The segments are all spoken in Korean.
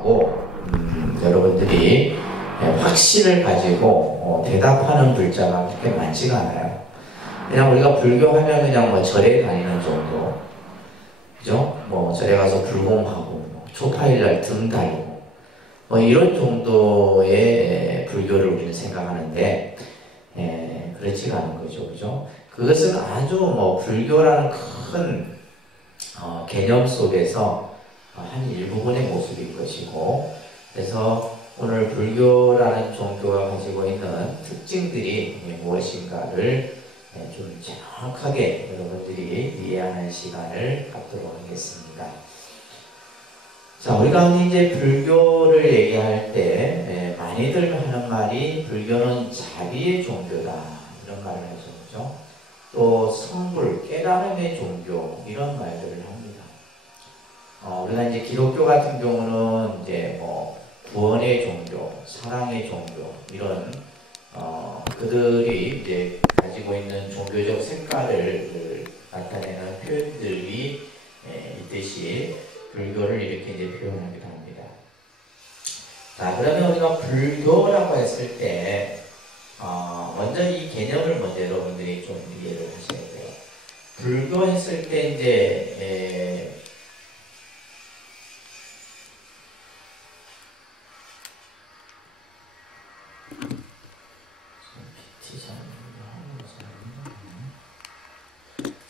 불구하고 여러분들이 확신을 가지고 대답하는 불자가 그렇게 많지가 않아요. 그냥 우리가 불교하면 그냥 뭐 절에 다니는 정도, 그죠? 뭐 절에 가서 불공하고 뭐 초파일날 등 달고 뭐 이런 정도의 불교를 우리는 생각하는데 그렇지가 않은 거죠, 그죠? 그것은 아주 뭐 불교라는 큰 개념 속에서 한 일부분의 모습일 것이고, 그래서 오늘 불교라는 종교가 가지고 있는 특징들이 무엇인가를 좀 정확하게 여러분들이 이해하는 시간을 갖도록 하겠습니다. 자, 우리가 이제 불교를 얘기할 때 많이들 하는 말이 불교는 자비의 종교다 이런 말을 하죠, 그죠? 또 성불, 깨달음의 종교 이런 말들을 합니다. 우리가 이제 기독교 같은 경우는 이제 뭐 구원의 종교, 사랑의 종교 이런 그들이 이제 가지고 있는 종교적 색깔을 나타내는 표현들이 있듯이 불교를 이렇게 이제 표현하기도 합니다. 자, 그러면 우리가 불교라고 했을 때 먼저 이 개념을 먼저 여러분들이 좀 이해를 하셔야 돼요. 불교 했을 때 이제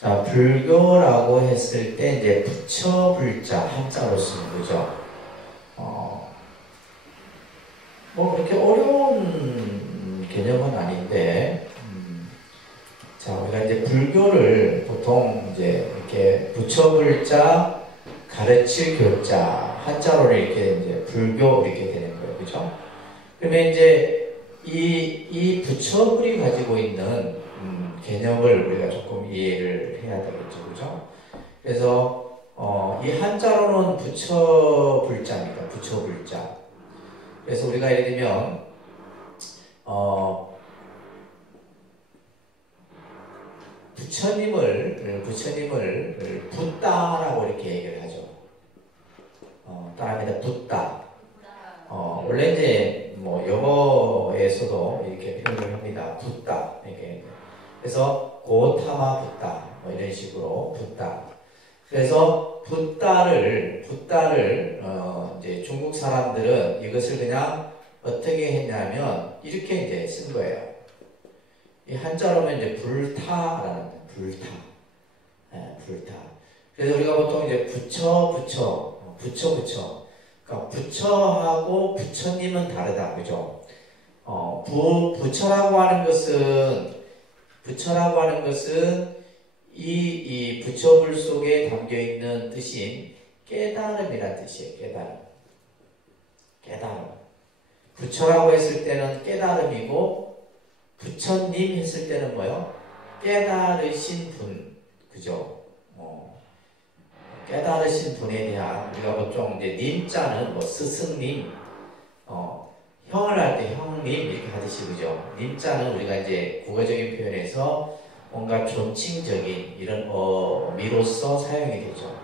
자, 불교라고 했을 때 이제 부처불자 한자로 쓰는 거죠. 뭐 그렇게 어려운 개념은 아닌데, 자, 우리가 이제 불교를 보통 이제 이렇게 부처불자, 가르칠 교자 한자로 이렇게 이제 불교 이렇게 되는 거예요, 그죠? 그러면 이제 이 부처불이 가지고 있는 개념을 우리가 조금 이해를 해야 되겠죠, 그죠? 그래서 이 한자로는 부처불자입니다. 부처불자. 그래서 우리가 예를 들면 부처님을 붓다라고 이렇게 얘기를 하죠. 따라합니다. 붓다. 원래 이제 뭐 영어에서도 이렇게 표현을 합니다. 붓다 이렇게. 그래서 고타마 붓다 뭐 이런 식으로 붓다. 그래서 붓다를 이제 중국 사람들은 이것을 그냥 어떻게 했냐면 이렇게 이제 쓴 거예요. 이 한자로는 이제 불타라는 불타. 불타. 그래서 우리가 보통 이제 부처. 그러니까 부처하고 부처님은 다르다, 그죠? 부처라고 하는 것은 이 부처불 속에 담겨 있는 뜻인 깨달음이라는 뜻이에요. 깨달음. 부처라고 했을 때는 깨달음이고, 부처님 했을 때는 뭐요? 깨달으신 분, 그죠? 깨달으신 분에 대한 우리가 보통 이제 님자는 뭐 스승님, 형을 할 때 형님 이렇게 하듯이, 그죠? 님자는 우리가 이제 국어적인 표현에서 뭔가 존칭적인 이런 미로써 사용이 되죠.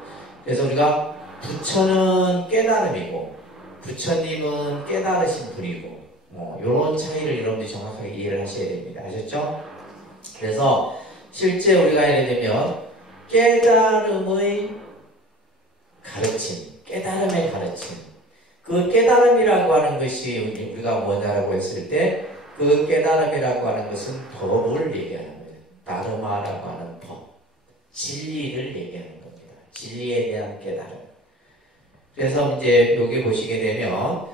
그래서 우리가 부처는 깨달음이고 부처님은 깨달으신 분이고 이런 차이를 여러분들이 정확하게 이해를 하셔야 됩니다. 아셨죠? 그래서 실제 우리가 예를 들면 깨달음의 가르침, 깨달음의 가르침, 그 깨달음이라고 하는 것이 우리가 뭐냐라고 했을 때 그 깨달음이라고 하는 것은 법을 얘기하는 거예요. 다르마라고 하는 법, 진리를 얘기하는 겁니다. 진리에 대한 깨달음. 그래서 이제 여기 보시게 되면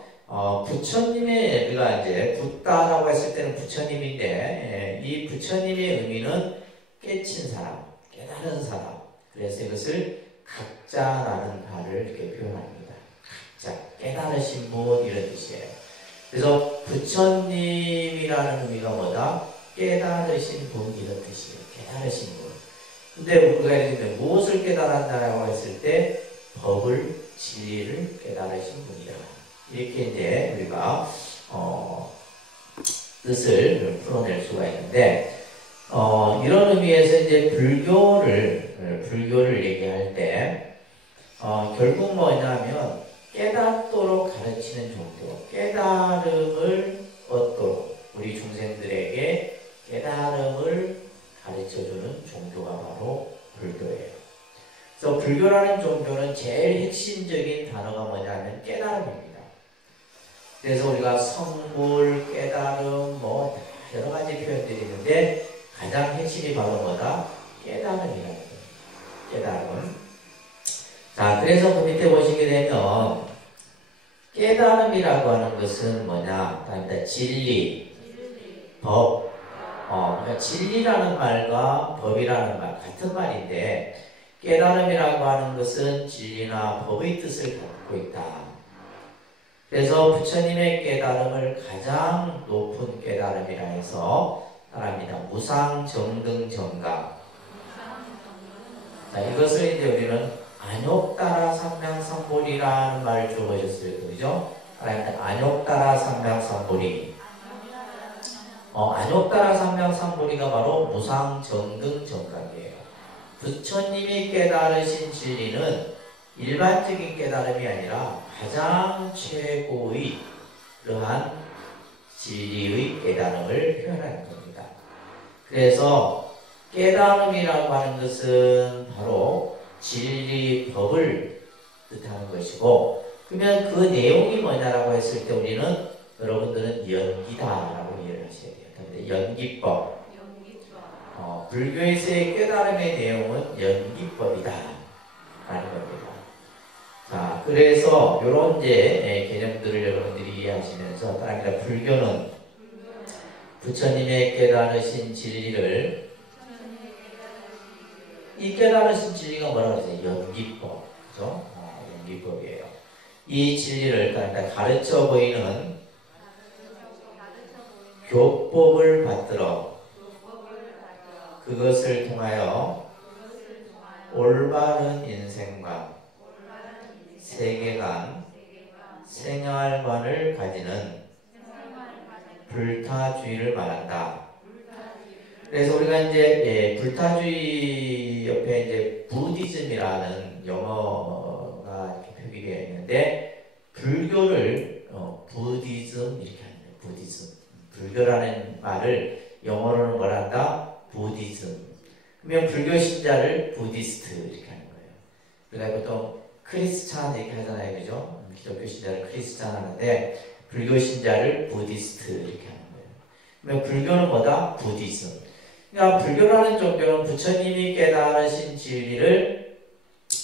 부처님의 우리가 이제 붓다라고 했을 때는 부처님인데 이 부처님의 의미는 깨친 사람, 깨달은 사람. 그래서 이것을 각자라는 말을 이렇게 표현합니다. 각자, 깨달으신 분 이런 뜻이에요. 그래서 부처님이라는 의미가 뭐다? 깨달으신 분 이런 뜻이에요. 깨달으신 분. 근데 우리가 이제 무엇을 깨달았나라고 했을 때 법을, 진리를 깨달으신 분이다. 이렇게 이제 우리가 뜻을 풀어낼 수가 있는데 이런 의미에서 이제 불교를 얘기할 때 결국 뭐냐면 깨닫도록 가르치는 가르치는 종교, 깨달음을 얻도록 우리 중생들에게 깨달음을 가르쳐주는 종교가 바로 불교예요. 그래서 불교라는 종교는 제일 핵심적인 단어가 뭐냐면 깨달음입니다. 그래서 우리가 성불, 깨달음, 뭐 여러 가지 표현들이 있는데 가장 핵심이 바로 뭐다? 깨달음이라는 거예요. 깨달음. 자, 그래서 그 밑에 보시게 되면 깨달음이라고 하는 것은 뭐냐? 그러니까 진리, 법. 그러니까 진리라는 말과 법이라는 말 같은 말인데 깨달음이라고 하는 것은 진리나 법의 뜻을 갖고 있다. 그래서 부처님의 깨달음을 가장 높은 깨달음이라 해서 말합니다. 무상정등정각. 자, 이것을 이제 우리는 안욕따라 상명삼보리라는 말을 들어보셨을 거죠? 안욕따라 상명삼보리. 안욕따라 상명삼보리가 바로 무상정등정각이에요. 부처님이 깨달으신 진리는 일반적인 깨달음이 아니라 가장 최고의 그러한 진리의 깨달음을 표현하는 겁니다. 그래서 깨달음이라고 하는 것은 바로 진리, 법을 뜻하는 것이고, 그러면 그 내용이 뭐냐라고 했을 때 우리는 여러분들은 연기다라고 이해를 하셔야 돼요. 연기법. 불교에서의 깨달음의 내용은 연기법이다 라는 겁니다. 자, 그래서 이런 이제 개념들을 여러분들이 이해하시면서 따라합니다. 불교는 부처님의 깨달으신 진리를, 이 깨달으신 진리가 뭐라고 하죠? 연기법. 그죠? 연기법이에요. 이 진리를 따라합니다. 가르쳐 보이는 교법을 받들어 그것을 통하여 올바른 인생관, 세계관, 생활관을 가지는 불타주의를 말한다. 그래서 우리가 이제 불타주의 옆에 이제 부디즘이라는 영어가 이렇게 표기되어 있는데 불교를 부디즘 이렇게 합니다. 부디즘. 불교라는 말을 영어로는 뭐라 한다? 부디즘. 그러면 불교 신자를 부디스트 이렇게 하는 거예요. 우리가 보통 크리스찬 이렇게 하잖아요, 그죠? 기독교 신자를 크리스찬 하는데 불교 신자를 부디스트 이렇게 하는 거예요. 그러면 불교는 뭐다? 부디즘. 그러니까 불교라는 종교는 부처님이 깨달으신 진리를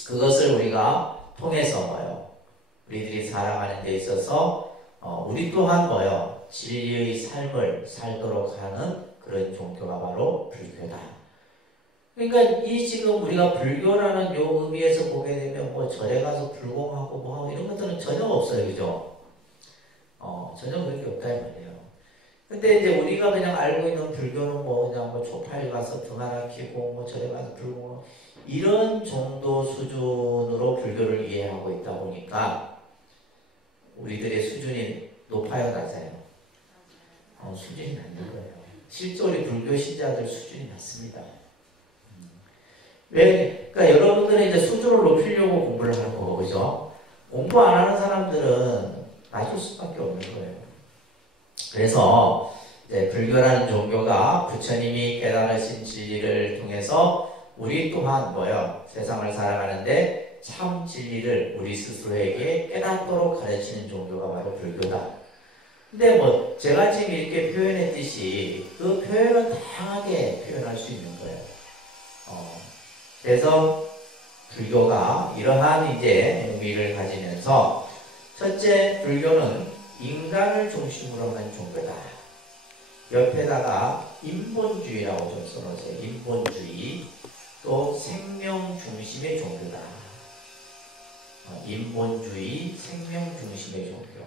그것을 우리가 통해서 뭐요? 우리들이 살아가는 데 있어서 우리 또한 뭐요? 진리의 삶을 살도록 하는 그런 종교가 바로 불교다. 그러니까 이 지금 우리가 불교라는 요 의미에서 보게 되면 뭐 절에 가서 불공하고 뭐 하고 이런 것들은 전혀 없어요, 그죠? 전혀 그런 게 없다 이 말이에요. 근데 이제 우리가 그냥 알고 있는 불교는 뭐 그냥 뭐 초파일 가서 등 하나 키고 뭐 절에 가서 불공 이런 정도 수준으로 불교를 이해하고 있다 보니까 우리들의 수준이 높아요, 낮아요? 수준이 낮는 거예요. 실제로 우리 불교 신자들 수준이 낮습니다. 왜? 그러니까 여러분들은 이제 수준을 높이려고 공부를 하는 거고, 그죠? 공부 안 하는 사람들은 낮을 수밖에 없는 거예요. 그래서 이제 불교라는 종교가 부처님이 깨달으신 진리를 통해서 우리 또한 뭐요? 세상을 살아가는데 참 진리를 우리 스스로에게 깨닫도록 가르치는 종교가 바로 불교다. 근데 뭐 제가 지금 이렇게 표현했듯이 그 표현은 다양하게 표현할 수 있는 거예요. 그래서 불교가 이러한 이제 의미를 가지면서 첫째, 불교는 인간을 중심으로 한 종교다. 옆에다가 인본주의라고 좀 써놓으세요. 인본주의. 또 생명 중심의 종교다. 인본주의, 생명 중심의 종교.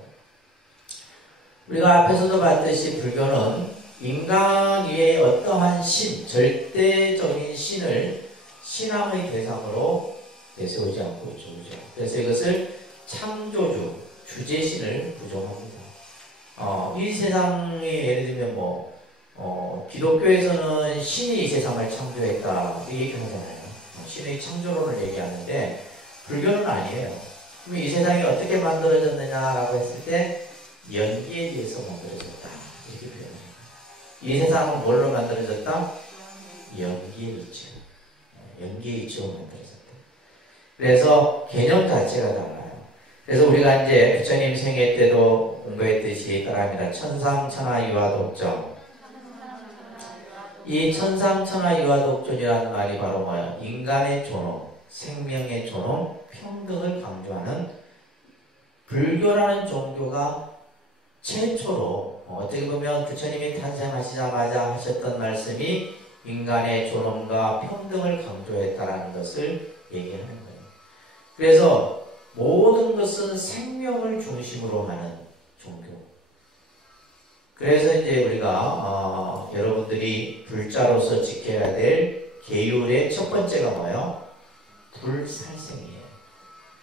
우리가 앞에서도 봤듯이 불교는 인간 위에 어떠한 신, 절대적인 신을 신앙의 대상으로 내세우지 않고 있죠. 그래서 이것을 창조주, 주제신을 부정합니다. 이 세상에 예를 들면 기독교에서는 신이 이 세상을 창조했다. 이 얘기를 하잖아요. 신의 창조론을 얘기하는데 불교는 아니에요. 그럼 이 세상이 어떻게 만들어졌느냐라고 했을 때 연기에 의해서 만들어졌다. 이렇게 표현합니다. 이 세상은 뭘로 만들어졌다? 연기의 이치로. 연기의 이치로 만들어졌다. 그래서 개념 자체가 달라요. 그래서 우리가 이제 부처님 생애 때도 공부했듯이 따라합니다. 천상천하 유화독존. 이 천상천하유화독존이라는 말이 바로 뭐야? 인간의 존엄, 생명의 존엄, 평등을 강조하는 불교라는 종교가 최초로 어떻게 보면 부처님이 탄생하시자마자 하셨던 말씀이 인간의 존엄과 평등을 강조했다는 것을 얘기하는 거예요. 그래서 모든 것은 생명을 중심으로 하는 종교. 그래서 이제 우리가 여러분들이 불자로서 지켜야 될 계율의 첫 번째가 뭐예요? 불살생이에요.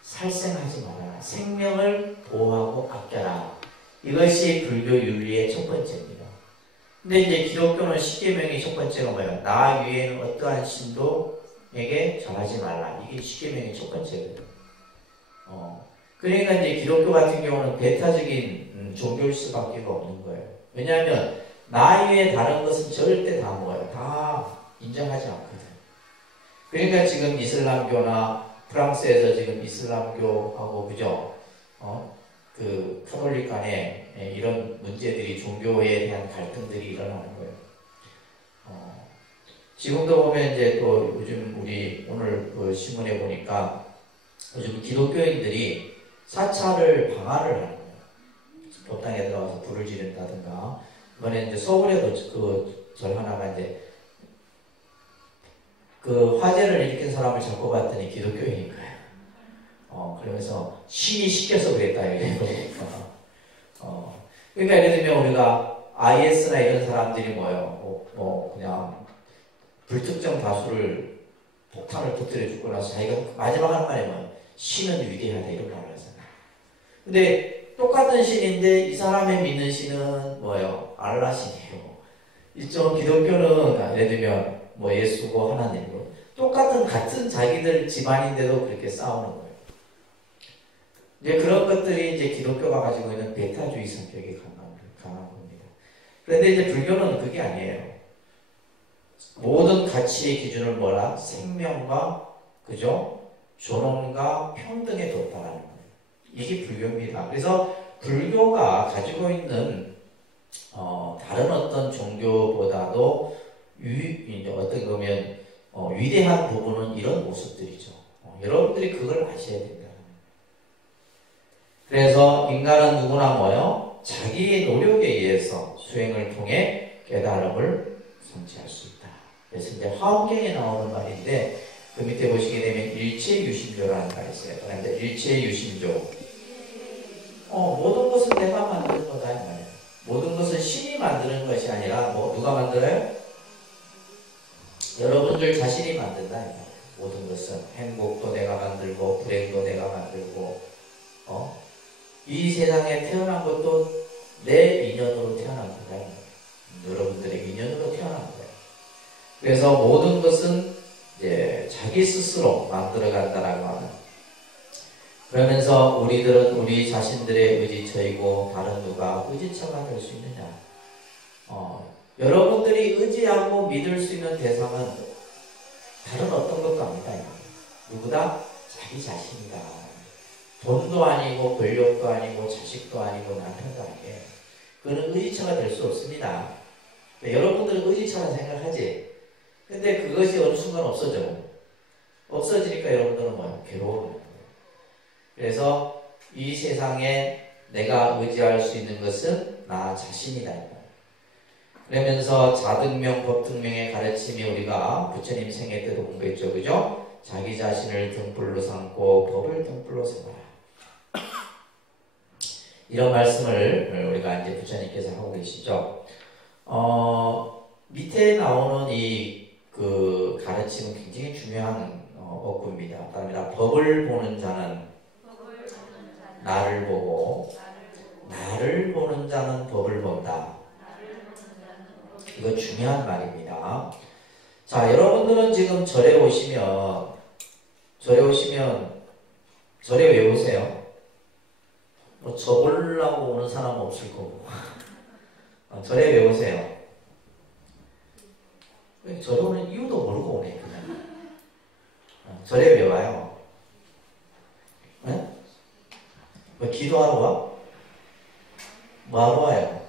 살생하지 말아라. 생명을 보호하고 아껴라. 이것이 불교 윤리의 첫 번째입니다. 근데 이제 기독교는 십계명의 첫 번째가 뭐예요? 나 위에는 어떠한 신도에게 절하지 말라. 이게 십계명의 첫 번째거든요. 그러니까 이제 기독교 같은 경우는 배타적인 종교일 수밖에 없는 거예요. 왜냐하면 나 외에 다른 것은 절대 다 뭐예요? 다 인정하지 않거든. 그러니까 지금 이슬람교나 프랑스에서 지금 이슬람교하고 그죠? 그 카톨릭 간에 이런 문제들이 종교에 대한 갈등들이 일어나는 거예요. 지금도 보면 이제 또 요즘 우리 오늘 그 신문에 보니까 요즘 기독교인들이 사찰을 방화를 하는 거예요. 법당에 들어가서 불을 지른다든가. 이번에 이제 서울에도 그 절 하나가 이제 그 화재를 일으킨 사람을 잡고 봤더니 기독교인인 거예요. 그러면서 신이 시켜서 그랬다 이러니까. 그러니까 예를 들면 우리가 IS나 이런 사람들이 뭐예요? 그냥 불특정 다수를 폭탄을 터뜨려 죽고 나서 자기가 마지막 하는 말이 뭐예요? 신은 위대하다 이런 말을 하잖아요. 근데 똑같은 신인데 이 사람의 믿는 신은 뭐예요? 알라 신이에요. 이쪽 기독교는 예를 들면 뭐 예수고 하나님이고 똑같은 같은 자기들 집안인데도 그렇게 싸우는 거예요. 이제 그런 것들이 이제 기독교가 가지고 있는 배타주의 성격이 강한 겁니다. 그런데 이제 불교는 그게 아니에요. 모든 가치의 기준을 뭐라? 생명과 그죠? 존엄과 평등에 뒀다라는 거예요. 이게 불교입니다. 그래서 불교가 가지고 있는 다른 어떤 종교보다도 어떻게 보면 위대한 부분은 이런 모습들이죠. 여러분들이 그걸 아셔야 된다. 그래서 인간은 누구나 뭐요? 자기의 노력에 의해서 수행을 통해 깨달음을 성취할 수 있다. 그래서 이제 화엄경에 나오는 말인데 그 밑에 보시게 되면 일체유심조라는 말이 있어요. 그런데 일체유심조. 모든 것은 내가 만드는 거다 이 말이에요. 모든 것은 신이 만드는 것이 아니라 누가 만들어요? 여러분들 자신이 만든다 이 말이에요. 모든 것은 행복도 내가 만들고 불행도 내가 만들고 이 세상에 태어난 것도 내 인연으로 태어난 거다 이 말이에요. 여러분들의 인연으로 태어난 거예요. 그래서 모든 것은 이제 자기 스스로 만들어 간다라고 하는. 그러면서 우리들은 우리 자신들의 의지처이고 다른 누가 의지처가 될 수 있느냐? 여러분들이 의지하고 믿을 수 있는 대상은 다른 어떤 것도 아니다. 누구다? 자기 자신이다. 돈도 아니고 권력도 아니고 자식도 아니고 남편도 아니에요. 그는 의지처가 될 수 없습니다. 여러분들은 의지처럼 생각하지. 근데 그것이 어느 순간 없어져. 없어지니까 여러분들은 뭐야? 괴로워하는 거예요. 그래서 이 세상에 내가 의지할 수 있는 것은 나 자신이다. 그러면서 자등명, 법등명의 가르침이 우리가 부처님 생애 때도 공부했죠. 그죠? 자기 자신을 등불로 삼고 법을 등불로 삼아라. 이런 말씀을 우리가 이제 부처님께서 하고 계시죠. 밑에 나오는 그 가르침은 굉장히 중요한 어구입니다. 따릅니다. 법을 보는 자는 나를 보고 나를 보는 자는 법을 본다. 이거 중요한 말입니다. 자, 여러분들은 지금 절에 오시면 절에 왜 오세요? 뭐 저보려고 오는 사람은 없을 거고. 절에 왜 오세요? 절에 오는 이유도 모르고 오네 그냥. 절에 왜 와요? 네? 뭐 기도하러 와? 뭐 하러 와요?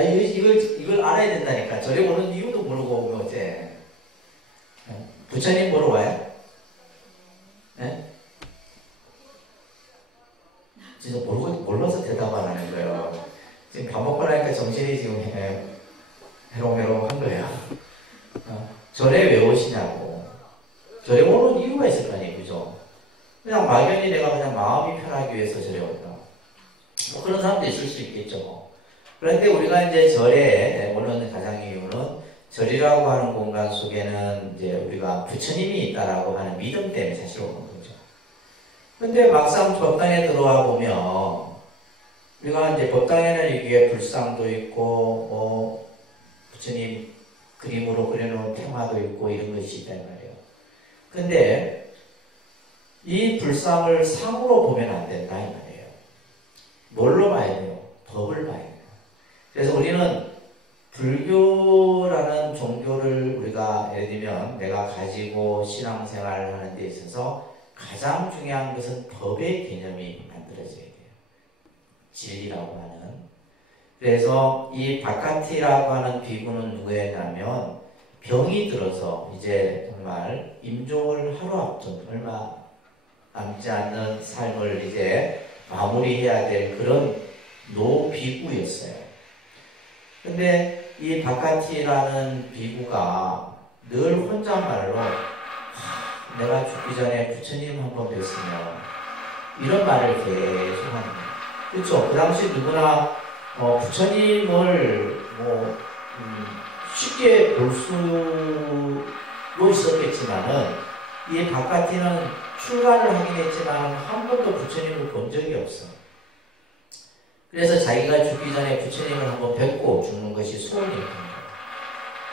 이걸 알아야 된다니까. 절에 오는 이유도 모르고 오면 어째. 부처님 보러 와요? 네? 진짜 몰라서 대답 안 하는 거예요. 지금 밥 먹고 나니까 정신이 지금 해롱해롱한 거예요. 절에 왜 오시냐고. 절에 오는 이유가 있을 거 아니에요, 그죠? 그냥 막연히 내가 그냥 마음이 편하기 위해서 절에 온다. 뭐 그런 사람도 있을 수 있겠죠. 그런데 우리가 이제 절에 오는 가장 이유는 절이라고 하는 공간 속에는 이제 우리가 부처님이 있다라고 하는 믿음 때문에 사실 오는 거죠. 근데 막상 법당에 들어와 보면 우리가 이제 법당에는 이게 불상도 있고 뭐 부처님 그림으로 그려놓은 테마도 있고 이런 것이 있단 말이에요. 근데 이 불상을 상으로 보면 안 된다 이 말이에요. 뭘로 봐야 돼요? 법을 봐야 돼요. 그래서 우리는 불교라는 종교를 우리가 예를 들면 내가 가지고 신앙생활을 하는 데 있어서 가장 중요한 것은 법의 개념이 만들어져야 돼요. 진리라고 하는. 그래서 이 바카티라고 하는 비구는 누구였냐면 병이 들어서 이제 정말 임종을 하루 앞둔 얼마 남지 않는 삶을 이제 마무리해야 될 그런 노비구였어요. 근데 이 바카티라는 비구가 늘 혼잣말로 내가 죽기 전에 부처님 한번 뵀으면 이런 말을 계속 하는 거예요. 그렇죠? 그 당시 누구나 부처님을 쉽게 볼 수도 있었겠지만은 이 바카티는 출가를 하긴 했지만 한 번도 부처님을 본 적이 없어. 그래서 자기가 죽기 전에 부처님을 한번 뵙고 죽는 것이 소원이었던 거예요.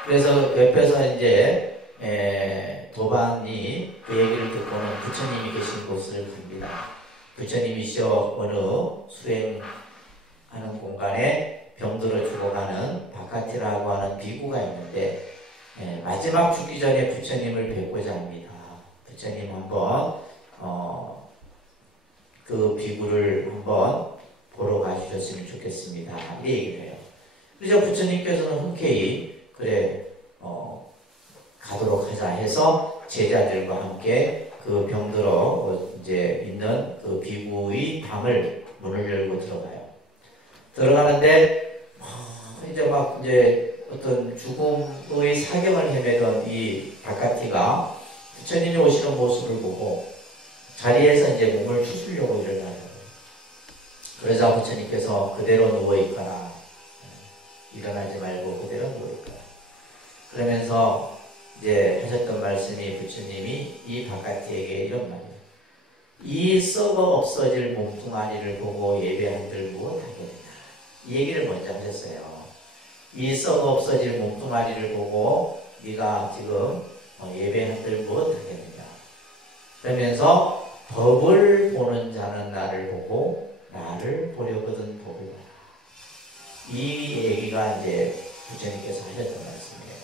그래서 옆에서 이제 도반이 그 얘기를 듣고는 부처님이 계신 곳을 갑니다. 부처님이시여 어느 수행하는 공간에 병들어 죽어가는 바카티라고 하는 비구가 있는데 마지막 죽기 전에 부처님을 뵙고자 합니다. 부처님 한번 그 비구를 한번 보러 가주셨으면 좋겠습니다. 이 얘기를 해요. 그래서 부처님께서는 흔쾌히 그래 가도록 하자 해서 제자들과 함께 그 병들어 이제 있는 그 비구의 방을 문을 열고 들어가요. 들어가는데 이제 어떤 죽음의 사경을 헤매던 이 바카티가 부처님이 오시는 모습을 보고 자리에서 이제 몸을 추스려고 일어나요. 그러자 부처님께서 그대로 누워있거나 일어나지 말고 그대로 누워있거나 그러면서 이제 하셨던 말씀이 부처님이 이 바카티에게 이런 말이에요. 이 썩어 없어질 몸뚱아리를 보고 예배한들 무엇하겠느냐. 이 얘기를 먼저 하셨어요. 이 썩어 없어질 몸뚱아리를 보고 네가 지금 예배한들 무엇하겠느냐. 그러면서 법을 보는 자는 나를 보고 나를 보려거든 법을 봐라. 이 얘기가 이제 부처님께서 하셨던 말씀이에요.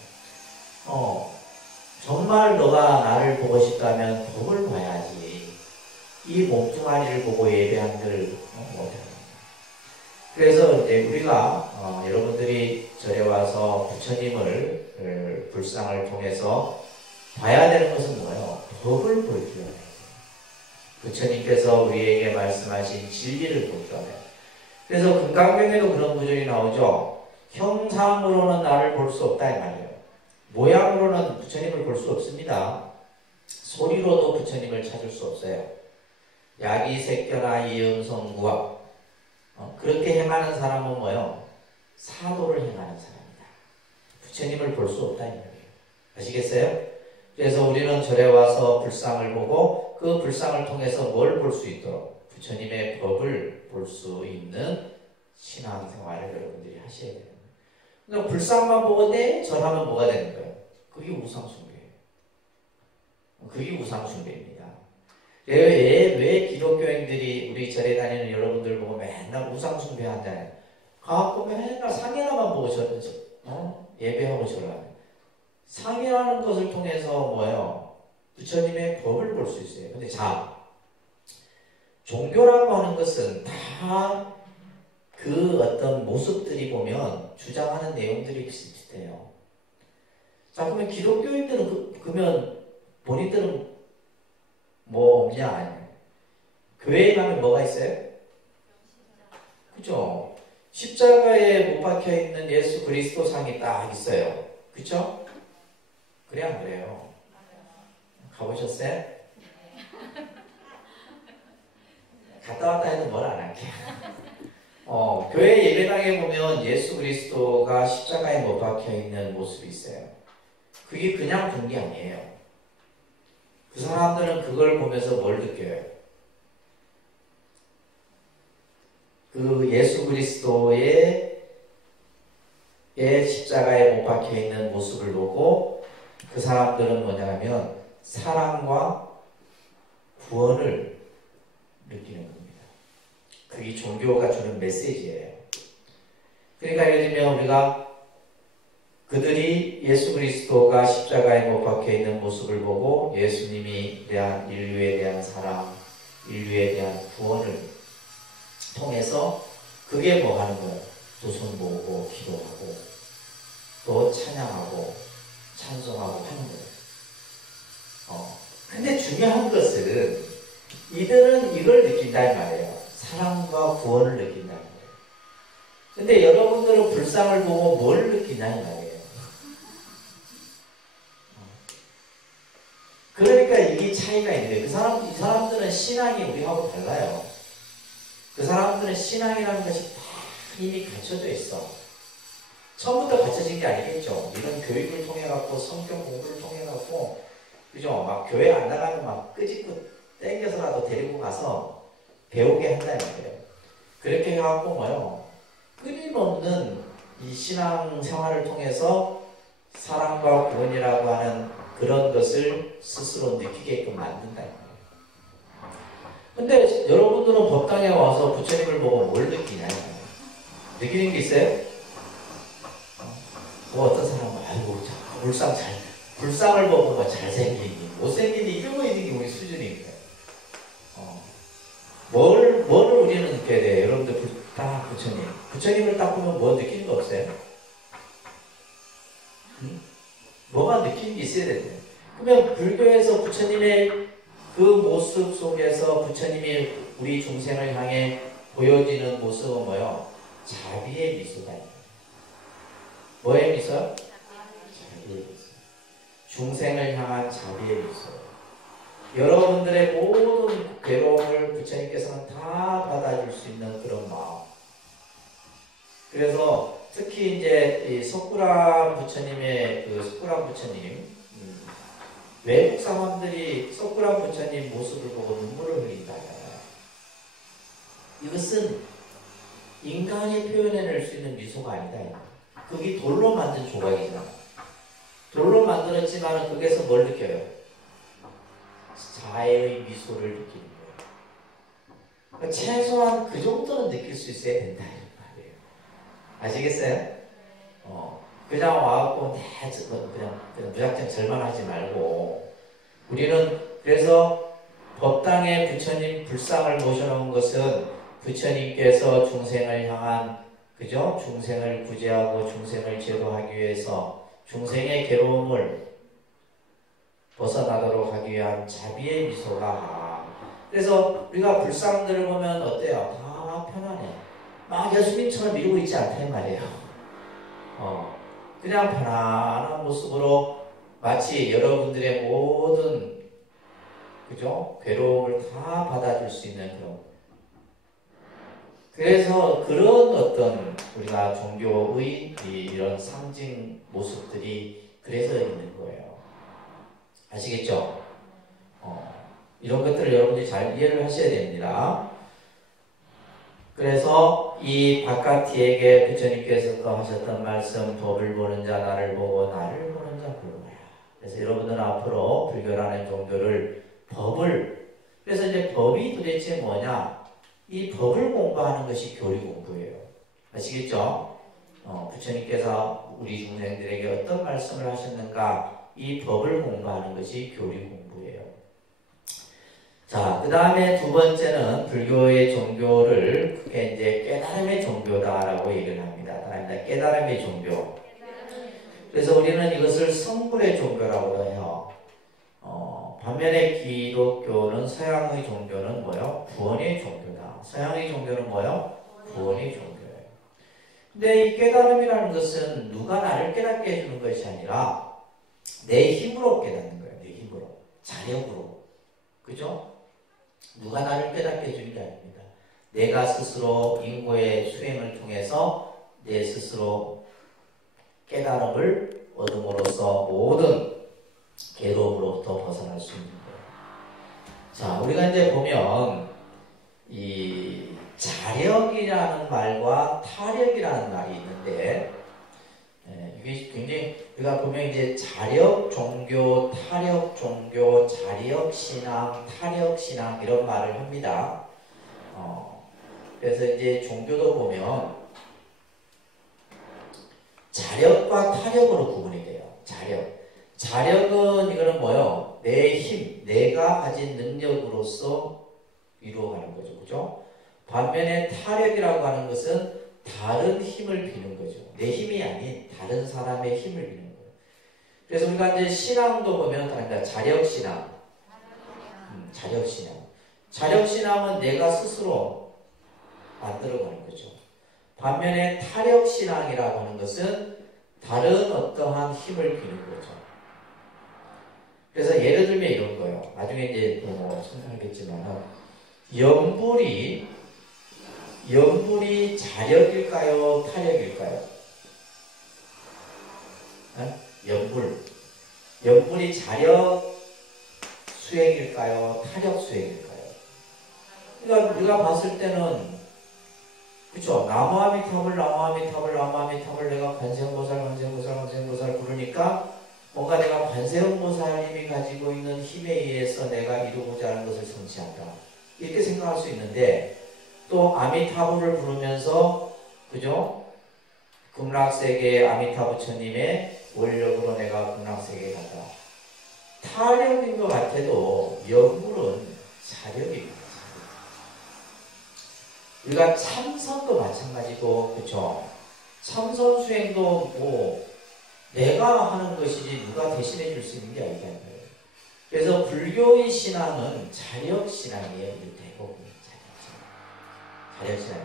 정말 너가 나를 보고 싶다면 법을 봐야지. 이 몸뚱아리를 보고 예배한들 못하는. 그래서 이제 우리가 여러분들이 절에 와서 부처님을 불상을 통해서 봐야 되는 것은 뭐예요? 법을 볼 줄 알아야 돼요. 부처님께서 우리에게 말씀하신 진리를 볼 줄 알아요. 그래서 금강경에도 그런 구절이 나오죠. 형상으로는 나를 볼 수 없다 이 말이에요. 모양으로는 부처님을 볼 수 없습니다. 소리로도 부처님을 찾을 수 없어요. 야기색견아 이음성구와 그렇게 행하는 사람은 뭐예요? 사도를 행하는 사람이다. 부처님을 볼 수 없다 이 말이에요. 아시겠어요? 그래서 우리는 절에 와서 불상을 보고 그 불상을 통해서 뭘 볼 수 있도록 부처님의 법을 볼 수 있는 신앙생활을 여러분들이 하셔야 돼요. 그러니까 불상만 보고 내 절하면 뭐가 되는 거예요? 그게 우상숭배예요. 그게 우상숭배입니다. 왜 기독교인들이 우리 절에 다니는 여러분들 보고 맨날 우상숭배 한다네. 가갖고 맨날 상해나만 보고 예배하고 절하네. 상해하는 것을 통해서 뭐예요? 부처님의 법을 볼 수 있어요. 근데 자, 종교라고 하는 것은 다 그 어떤 모습들이 보면 주장하는 내용들이 비슷해요. 자, 그러면 기독교인들은 그러면 본인들은 뭐 없냐? 교회에 가면 뭐가 있어요? 그죠? 십자가에 못 박혀 있는 예수 그리스도 상이 딱 있어요. 그죠? 그래 안 그래요? 가보셨어요? 갔다 왔다 해도 뭘 안 할게. 교회 예배당에 보면 예수 그리스도가 십자가에 못 박혀 있는 모습이 있어요. 그게 그냥 본 게 아니에요. 그 사람들은 그걸 보면서 뭘 느껴요? 그 예수 그리스도의 십자가에 못 박혀 있는 모습을 보고 그 사람들은 뭐냐면 사랑과 구원을 느끼는 겁니다. 그게 종교가 주는 메시지예요. 그러니까 예를 들면 우리가 그들이 예수 그리스도가 십자가에 못 박혀 있는 모습을 보고 예수님이 대한 인류에 대한 사랑, 인류에 대한 구원을 통해서 그게 뭐 하는 거예요? 두 손 모으고 기도하고 또 찬양하고 찬송하고 하는 거예요. 근데 중요한 것은 이들은 이걸 느낀다는 말이에요. 사랑과 구원을 느낀다는 거예요. 근데 여러분들은 불상을 보고 뭘 느끼냐는 말이에요. 그러니까 이게 차이가 있는 거예요. 이 사람들은 신앙이 우리하고 달라요. 그 사람들은 신앙이라는 것이 다 이미 갖춰져 있어. 처음부터 갖춰진 게 아니겠죠. 이런 교육을 통해 갖고 성경 공부를 통해 갖고 그죠? 막 교회 안 나가면 막 끄집고 땡겨서라도 데리고 가서 배우게 한다는 거예요. 그렇게 해갖고 뭐요? 끊임없는 이 신앙 생활을 통해서 사랑과 구원이라고 하는 그런 것을 스스로 느끼게끔 만든다는 거예요. 근데 여러분들은 법당에 와서 부처님을 보고 뭘 느끼냐? 느끼는 게 있어요? 뭐 어떤 사람은 아이고 불상을 보고 뭐 잘생기니 못생기니 이런 거 있는 게 우리 수준입니다. 뭐를 우리는 느껴야 돼요? 여러분들 딱 부처님을 딱 보면 뭐 느끼는 거 없어요? 뭐가 느끼는 게 있어야 돼요. 그러면 불교에서 부처님의 그 모습 속에서 부처님이 우리 중생을 향해 보여지는 모습은 뭐예요? 자비의 미소다. 뭐의 미소? 자비의 미소. 중생을 향한 자비의 미소. 여러분들의 모든 괴로움을 부처님께서는 다 받아줄 수 있는 그런 마음. 그래서 특히 이제 이 석굴암 부처님의 석굴암 부처님 외국 사람들이 석굴암 부처님 모습을 보고 눈물을 흘린다잖아요. 이것은 인간이 표현해낼 수 있는 미소가 아니다. 그게 돌로 만든 조각이잖아. 돌로 만들었지만 거기에서 뭘 느껴요? 자애의 미소를 느끼는 거예요. 그러니까 최소한 그 정도는 느낄 수 있어야 된다 이런 말이에요. 아시겠어요? 그냥 와갖고 그냥 무작정 절망하지 말고 우리는 그래서 법당에 부처님 불상을 모셔놓은 것은 부처님께서 중생을 향한 그죠? 중생을 구제하고 중생을 제도하기 위해서 중생의 괴로움을 벗어나도록 하기 위한 자비의 미소가. 그래서 우리가 불상들을 보면 어때요? 다 편안해. 막 예수님처럼 이루고 있지 않단 말이에요. 그냥 편안한 모습으로 마치 여러분들의 모든 그죠? 괴로움을 다 받아줄 수 있는 그런. 그래서 그런 어떤 우리가 종교의 이런 상징 모습들이 그래서 있는 거예요. 아시겠죠? 이런 것들을 여러분들이 잘 이해를 하셔야 됩니다. 그래서 이 바깥티에게 부처님께서 하셨던 말씀, 법을 보는 자 나를 보고 나를 보는 자 부르노라. 그래서 여러분들은 앞으로 불교라는 종교를 법을 그래서 이제 법이 도대체 뭐냐? 이 법을 공부하는 것이 교리 공부예요. 아시겠죠? 부처님께서 우리 중생들에게 어떤 말씀을 하셨는가? 이 법을 공부하는 것이 교리 공부예요. 자, 그 다음에 두 번째는 불교의 종교를 크게 이제 깨달음의 종교다라고 얘기를 합니다. 깨달음의 종교. 그래서 우리는 이것을 성불의 종교라고 해요. 반면에 기독교는 서양의 종교는 뭐요? 구원의 종교다. 서양의 종교는 뭐요? 구원의 종교예요. 근데 이 깨달음이라는 것은 누가 나를 깨닫게 해주는 것이 아니라 내 힘으로 깨닫는 거예요. 내 힘으로. 자력으로. 그죠? 누가 나를 깨닫게 해주는 게 아닙니다. 내가 스스로 인고의 수행을 통해서 내 스스로 깨달음을 얻음으로써 모든 괴로움으로부터 벗어날 수 있는 거예요. 자, 우리가 이제 보면 이 자력이라는 말과 타력이라는 말이 있는데 이게 굉장히 우리가 보면 이제 자력 종교, 타력 종교, 자력 신앙, 타력 신앙 이런 말을 합니다. 그래서 이제 종교도 보면 자력과 타력으로 구분이 돼요. 자력은 이거는 뭐요? 내 힘, 내가 가진 능력으로서 이루어가는 거죠. 그죠? 반면에 타력이라고 하는 것은 다른 힘을 비는 거죠. 내 힘이 아닌 다른 사람의 힘을 비는 거예요. 그래서 우리가 이제 신앙도 보면 자력신앙. 자력신앙. 자력신앙은 내가 스스로 만들어가는 거죠. 반면에 타력신앙이라고 하는 것은 다른 어떠한 힘을 비는 거죠. 그래서 예를 들면 이런 거예요. 나중에 이제 생각하겠지만 염불이 자력일까요? 타력일까요? 염불이 자력 수행일까요? 타력 수행일까요? 그러니까 우리가 봤을 때는 그쵸? 나무아미탑을 내가 관세음보살 부르니까 뭔가 내가 관세음보살님이 가지고 있는 힘에 의해서 내가 이루고자 하는 것을 성취한다. 이렇게 생각할 수 있는데 또 아미타불을 부르면서 그죠? 극락세계 아미타 부처님의 원력으로 내가 극락세계에 갔다. 타력인 것 같아도 염불은 자력입니다. 우리가 참선도 마찬가지고, 그쵸? 참선 수행도 뭐, 내가 하는 것이지 누가 대신해 줄 수 있는 게 아니잖아요. 그래서 불교의 신앙은 자력신앙이에요. 대부분 자력신앙.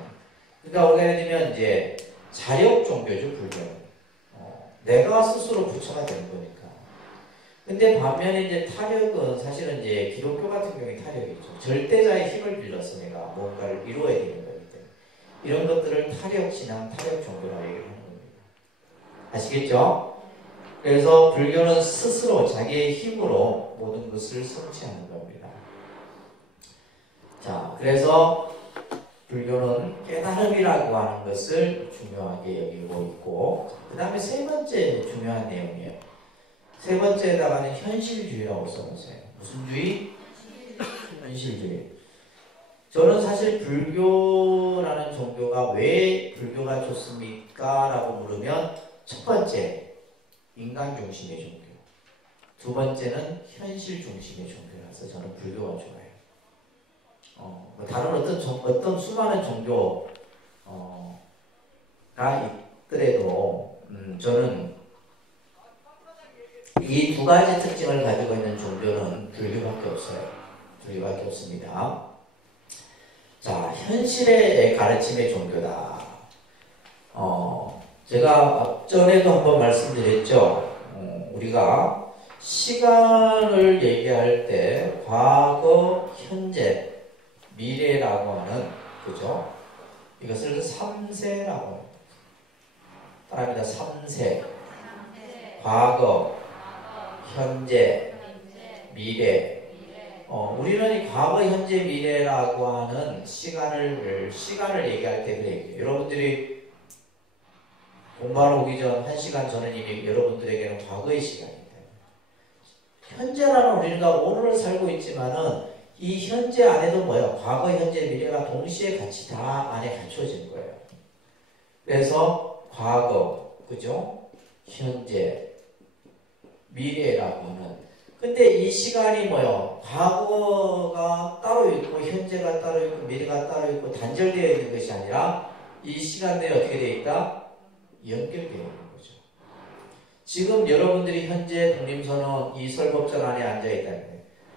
그러니까 우리가 예를 들면 이제 자력 종교죠, 불교는. 내가 스스로 부처가 되는 거니까. 근데 반면에 이제 타력은 사실은 이제 기독교 같은 경우에 타력이죠. 절대자의 힘을 빌려서 내가 뭔가를 이루어야 되는 거기 때문에. 이런 것들을 타력신앙, 타력 종교라고 얘기를 하는 겁니다. 아시겠죠? 그래서 불교는 스스로 자기의 힘으로 모든 것을 성취하는 겁니다. 자, 그래서 불교는 깨달음이라고 하는 것을 중요하게 여기고 있고, 그 다음에 세 번째 중요한 내용이에요. 세 번째에다가는 현실주의라고 써놓으세요. 무슨 주의? 현실주의. 저는 사실 불교라는 종교가 왜 불교가 좋습니까? 라고 물으면 첫 번째, 인간 중심의 종교. 두 번째는 현실 중심의 종교라서 저는 불교가 좋아요. 다른 어떤 수많은 종교가 있더라도 저는 이 두 가지 특징을 가지고 있는 종교는 불교밖에 없어요. 불교밖에 없습니다. 자, 현실의 가르침의 종교다. 제가 앞전에도 한번 말씀드렸죠. 우리가 시간을 얘기할 때 과거, 현재, 미래라고 하는, 그죠? 이것을 3세라고 합니다. 3세. 과거, 현재, 미래. 우리는 이 과거, 현재, 미래라고 하는 시간을 얘기할 때 그래요. 여러분들이 공부하러 오기 전 1시간 전은 이미 여러분들에게는 과거의 시간입니다. 현재라는 우리가 오늘을 살고 있지만은 이 현재 안에도 뭐예요? 과거, 현재, 미래가 동시에 같이 다 안에 갖춰진 거예요. 그래서 과거, 그죠? 현재, 미래라고 하는. 근데 이 시간이 뭐예요? 과거가 따로 있고, 현재가 따로 있고, 미래가 따로 있고, 단절되어 있는 것이 아니라 이 시간들이 어떻게 되어 있다? 연결되어 있는 거죠. 지금 여러분들이 현재 독립선언 이 설법전 안에 앉아있다는 거예요.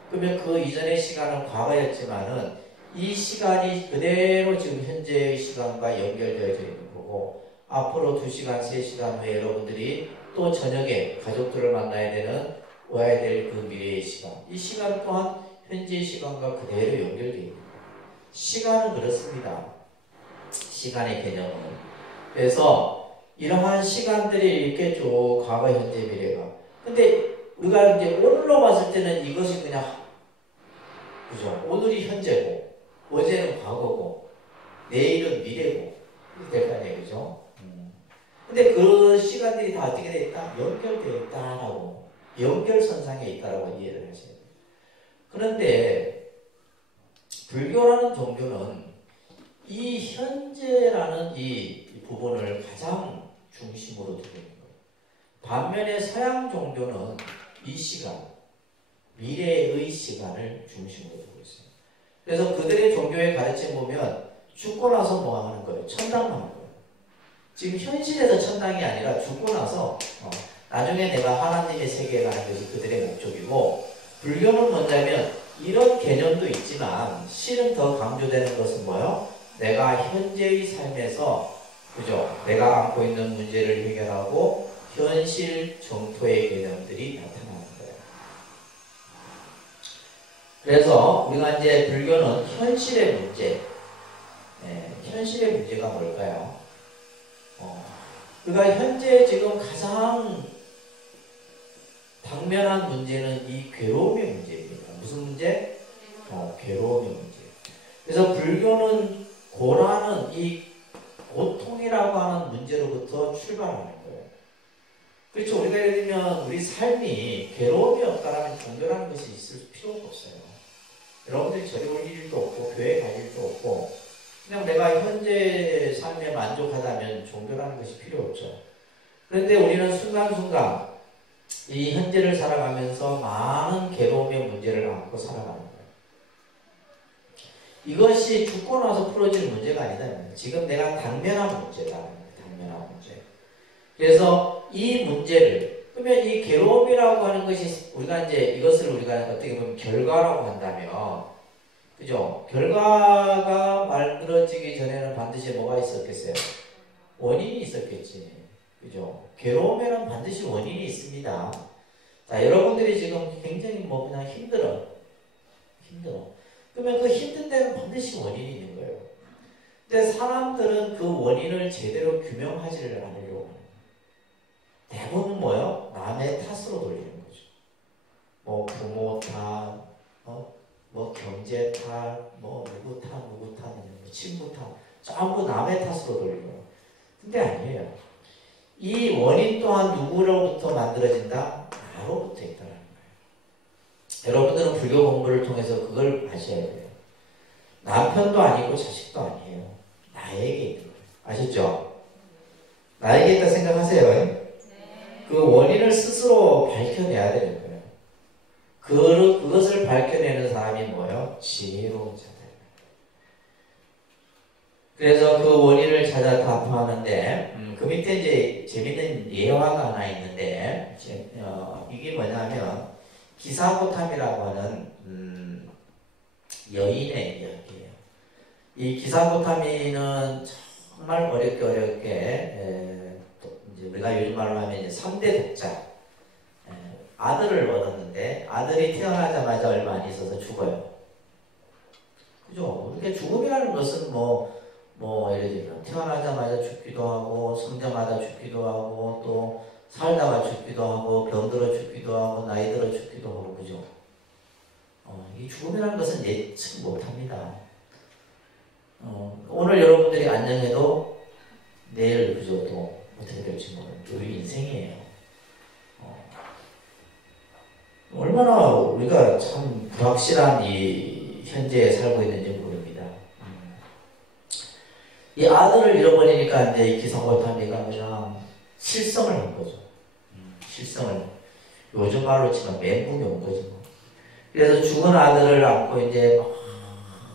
그러면 그 이전의 시간은 과거였지만은 이 시간이 그대로 지금 현재의 시간과 연결되어져 있는 거고, 앞으로 2시간, 3시간 후에 여러분들이 또 저녁에 가족들을 만나야 되는, 와야 될 그 미래의 시간, 이 시간 또한 현재의 시간과 그대로 연결되어 있는 거예요. 시간은 그렇습니다. 시간의 개념은. 그래서 이러한 시간들이 있겠죠. 과거, 현재, 미래가. 근데 우리가 이제 오늘로 봤을 때는 이것이 그냥, 그죠? 오늘이 현재고, 어제는 과거고, 내일은 미래고, 이렇게 될 거 아니에요. 그죠? 근데 그 시간들이 다 어떻게 되어 있다? 연결되어 있다라고. 연결선상에 있다라고 이해를 하셔야 돼요. 그런데, 불교라는 종교는 이 현재라는 이 부분을 가장 중심으로 두고 있는 거예요. 반면에 서양 종교는 이 시간, 미래의 시간을 중심으로 두고 있어요. 그래서 그들의 종교의 가르침 보면 죽고 나서 뭐 하는 거예요? 천당하는 거예요. 지금 현실에서 천당이 아니라 죽고 나서 나중에 내가 하나님의 세계에 가는 것이 그들의 목적이고, 불교는 뭐냐면 이런 개념도 있지만 실은 더 강조되는 것은 뭐예요? 내가 현재의 삶에서, 그죠? 내가 안고 있는 문제를 해결하고 현실 정토의 개념들이 나타나는 거예요. 그래서 우리가 이제 불교는 현실의 문제, 현실의 문제가 뭘까요? 그러니까 현재 지금 가장 당면한 문제는 이 괴로움의 문제입니다. 무슨 문제? 괴로움의 문제. 그래서 불교는 고라는 이 고통이라고 하는 문제로부터 출발하는 거예요. 그렇죠. 우리가 예를 들면 우리 삶이 괴로움이 없다라면 종교라는 것이 있을 필요가 없어요. 여러분들이 저리 올 일도 없고 교회 갈 일도 없고 그냥 내가 현재 삶에 만족하다면 종교라는 것이 필요 없죠. 그런데 우리는 순간순간 이 현재를 살아가면서 많은 괴로움의 문제를 안고 살아가는 거예요. 이것이 죽고 나서 풀어질 문제가 아니다. 지금 내가 당면한 문제다. 당면한 문제. 그래서 이 문제를, 그러면 이 괴로움이라고 하는 것이 우리가 이제 이것을 우리가 어떻게 보면 결과라고 한다면, 그죠? 결과가 만들어지기 전에는 반드시 뭐가 있었겠어요? 원인이 있었겠지. 그죠? 괴로움에는 반드시 원인이 있습니다. 자, 여러분들이 지금 굉장히 뭐 그냥 힘들어. 그러면 그 힘든 데는 반드시 원인이 있는 거예요. 근데 사람들은 그 원인을 제대로 규명하지를 않으려고 해요. 대부분 뭐요? 남의 탓으로 돌리는 거죠. 뭐 부모 탓, 뭐 경제 탓, 뭐 누구 탓, 친구 탓, 전부 남의 탓으로 돌리는 거예요. 근데 아니에요. 이 원인 또한 누구로부터 만들어진다? 나로부터 있다는 거예요. 여러분들은 불교 공부를 통해서 그걸 아셔야 돼요. 남편도 아니고 자식도 아니에요. 나에게 있는 거예요. 아시죠? 나에게 있다 생각하세요. 네. 그 원인을 스스로 밝혀내야 되는 거예요. 그것을 밝혀내는 사람이 뭐예요? 지혜로운 자들. 그래서 그 원인을 찾아 타파하는데, 그 밑에 이제 재밌는 예화가 하나 있는데, 이게 뭐냐면, 기사고탐이라고 하는, 여인의 이야기예요. 이 기사고탐이는 정말 어렵게, 이제 우리가 요즘 말로 하면 이제 3대 독자. 아들을 얻었는데, 아들이 태어나자마자 얼마 안 있어서 죽어요. 그죠? 이렇게 죽음이라는 것은 예를 들면 태어나자마자 죽기도 하고 성장하다 죽기도 하고 또 살다가 죽기도 하고 병들어 죽기도 하고 나이 들어 죽기도 하고 그죠? 이 죽음이라는 것은 예측 못합니다. 오늘 여러분들이 안녕해도 내일 그죠? 또 어떻게 될지 모르는 우리 인생이에요. 얼마나 우리가 참 불확실한 이 현재 살고 있는지 모릅니다. 이 아들을 잃어버리니까 이제 이 기사고탐이가 그냥 실성을 한 거죠. 실성을. 요즘 말로 치면 멘붕이 온 거죠. 그래서 죽은 아들을 안고 이제 막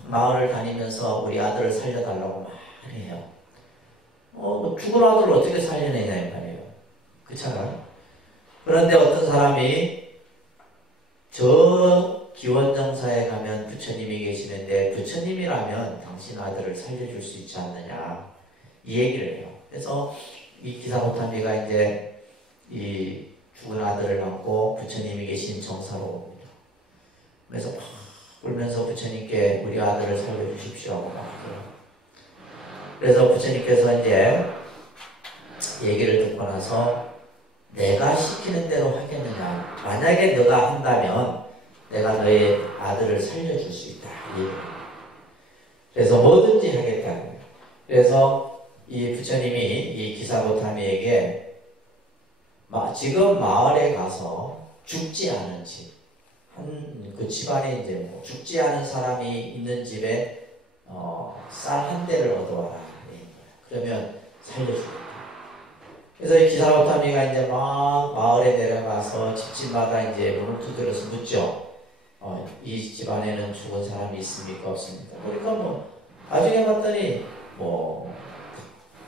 마을을 다니면서 우리 아들을 살려달라고 말해요. 죽은 아들을 어떻게 살려내냐 이 말이에요. 그렇잖아요. 그런데 어떤 사람이 저 기원정사에 가면 부처님이 계시는데 부처님이라면 당신 아들을 살려줄 수 있지 않느냐 이 얘기를 해요. 그래서 이 기사고탐이가 이제 이 죽은 아들을 안고 부처님이 계신 정사로 옵니다. 그래서 막 울면서 부처님께 우리 아들을 살려주십시오 하고 막 해요. 그래서 부처님께서 이제 얘기를 듣고 나서 내가 시키는 대로 하겠느냐. 만약에 너가 한다면 내가 너의 아들을 살려줄 수 있다. 그래서 뭐든지 하겠다. 그래서 이 부처님이 이 기사고타미에게 지금 마을에 가서 죽지 않은 집, 그 집안에 이제 뭐 죽지 않은 사람이 있는 집에 쌀 한 대를 얻어와라. 그러면 살려주겠다. 그래서 이 기사고타미가 이제 막 마을에 내려가서 집집마다 이제 문을 두드려서 묻죠. 이 집안에는 죽은 사람이 있습니까? 없습니까? 그러니까 나중에 봤더니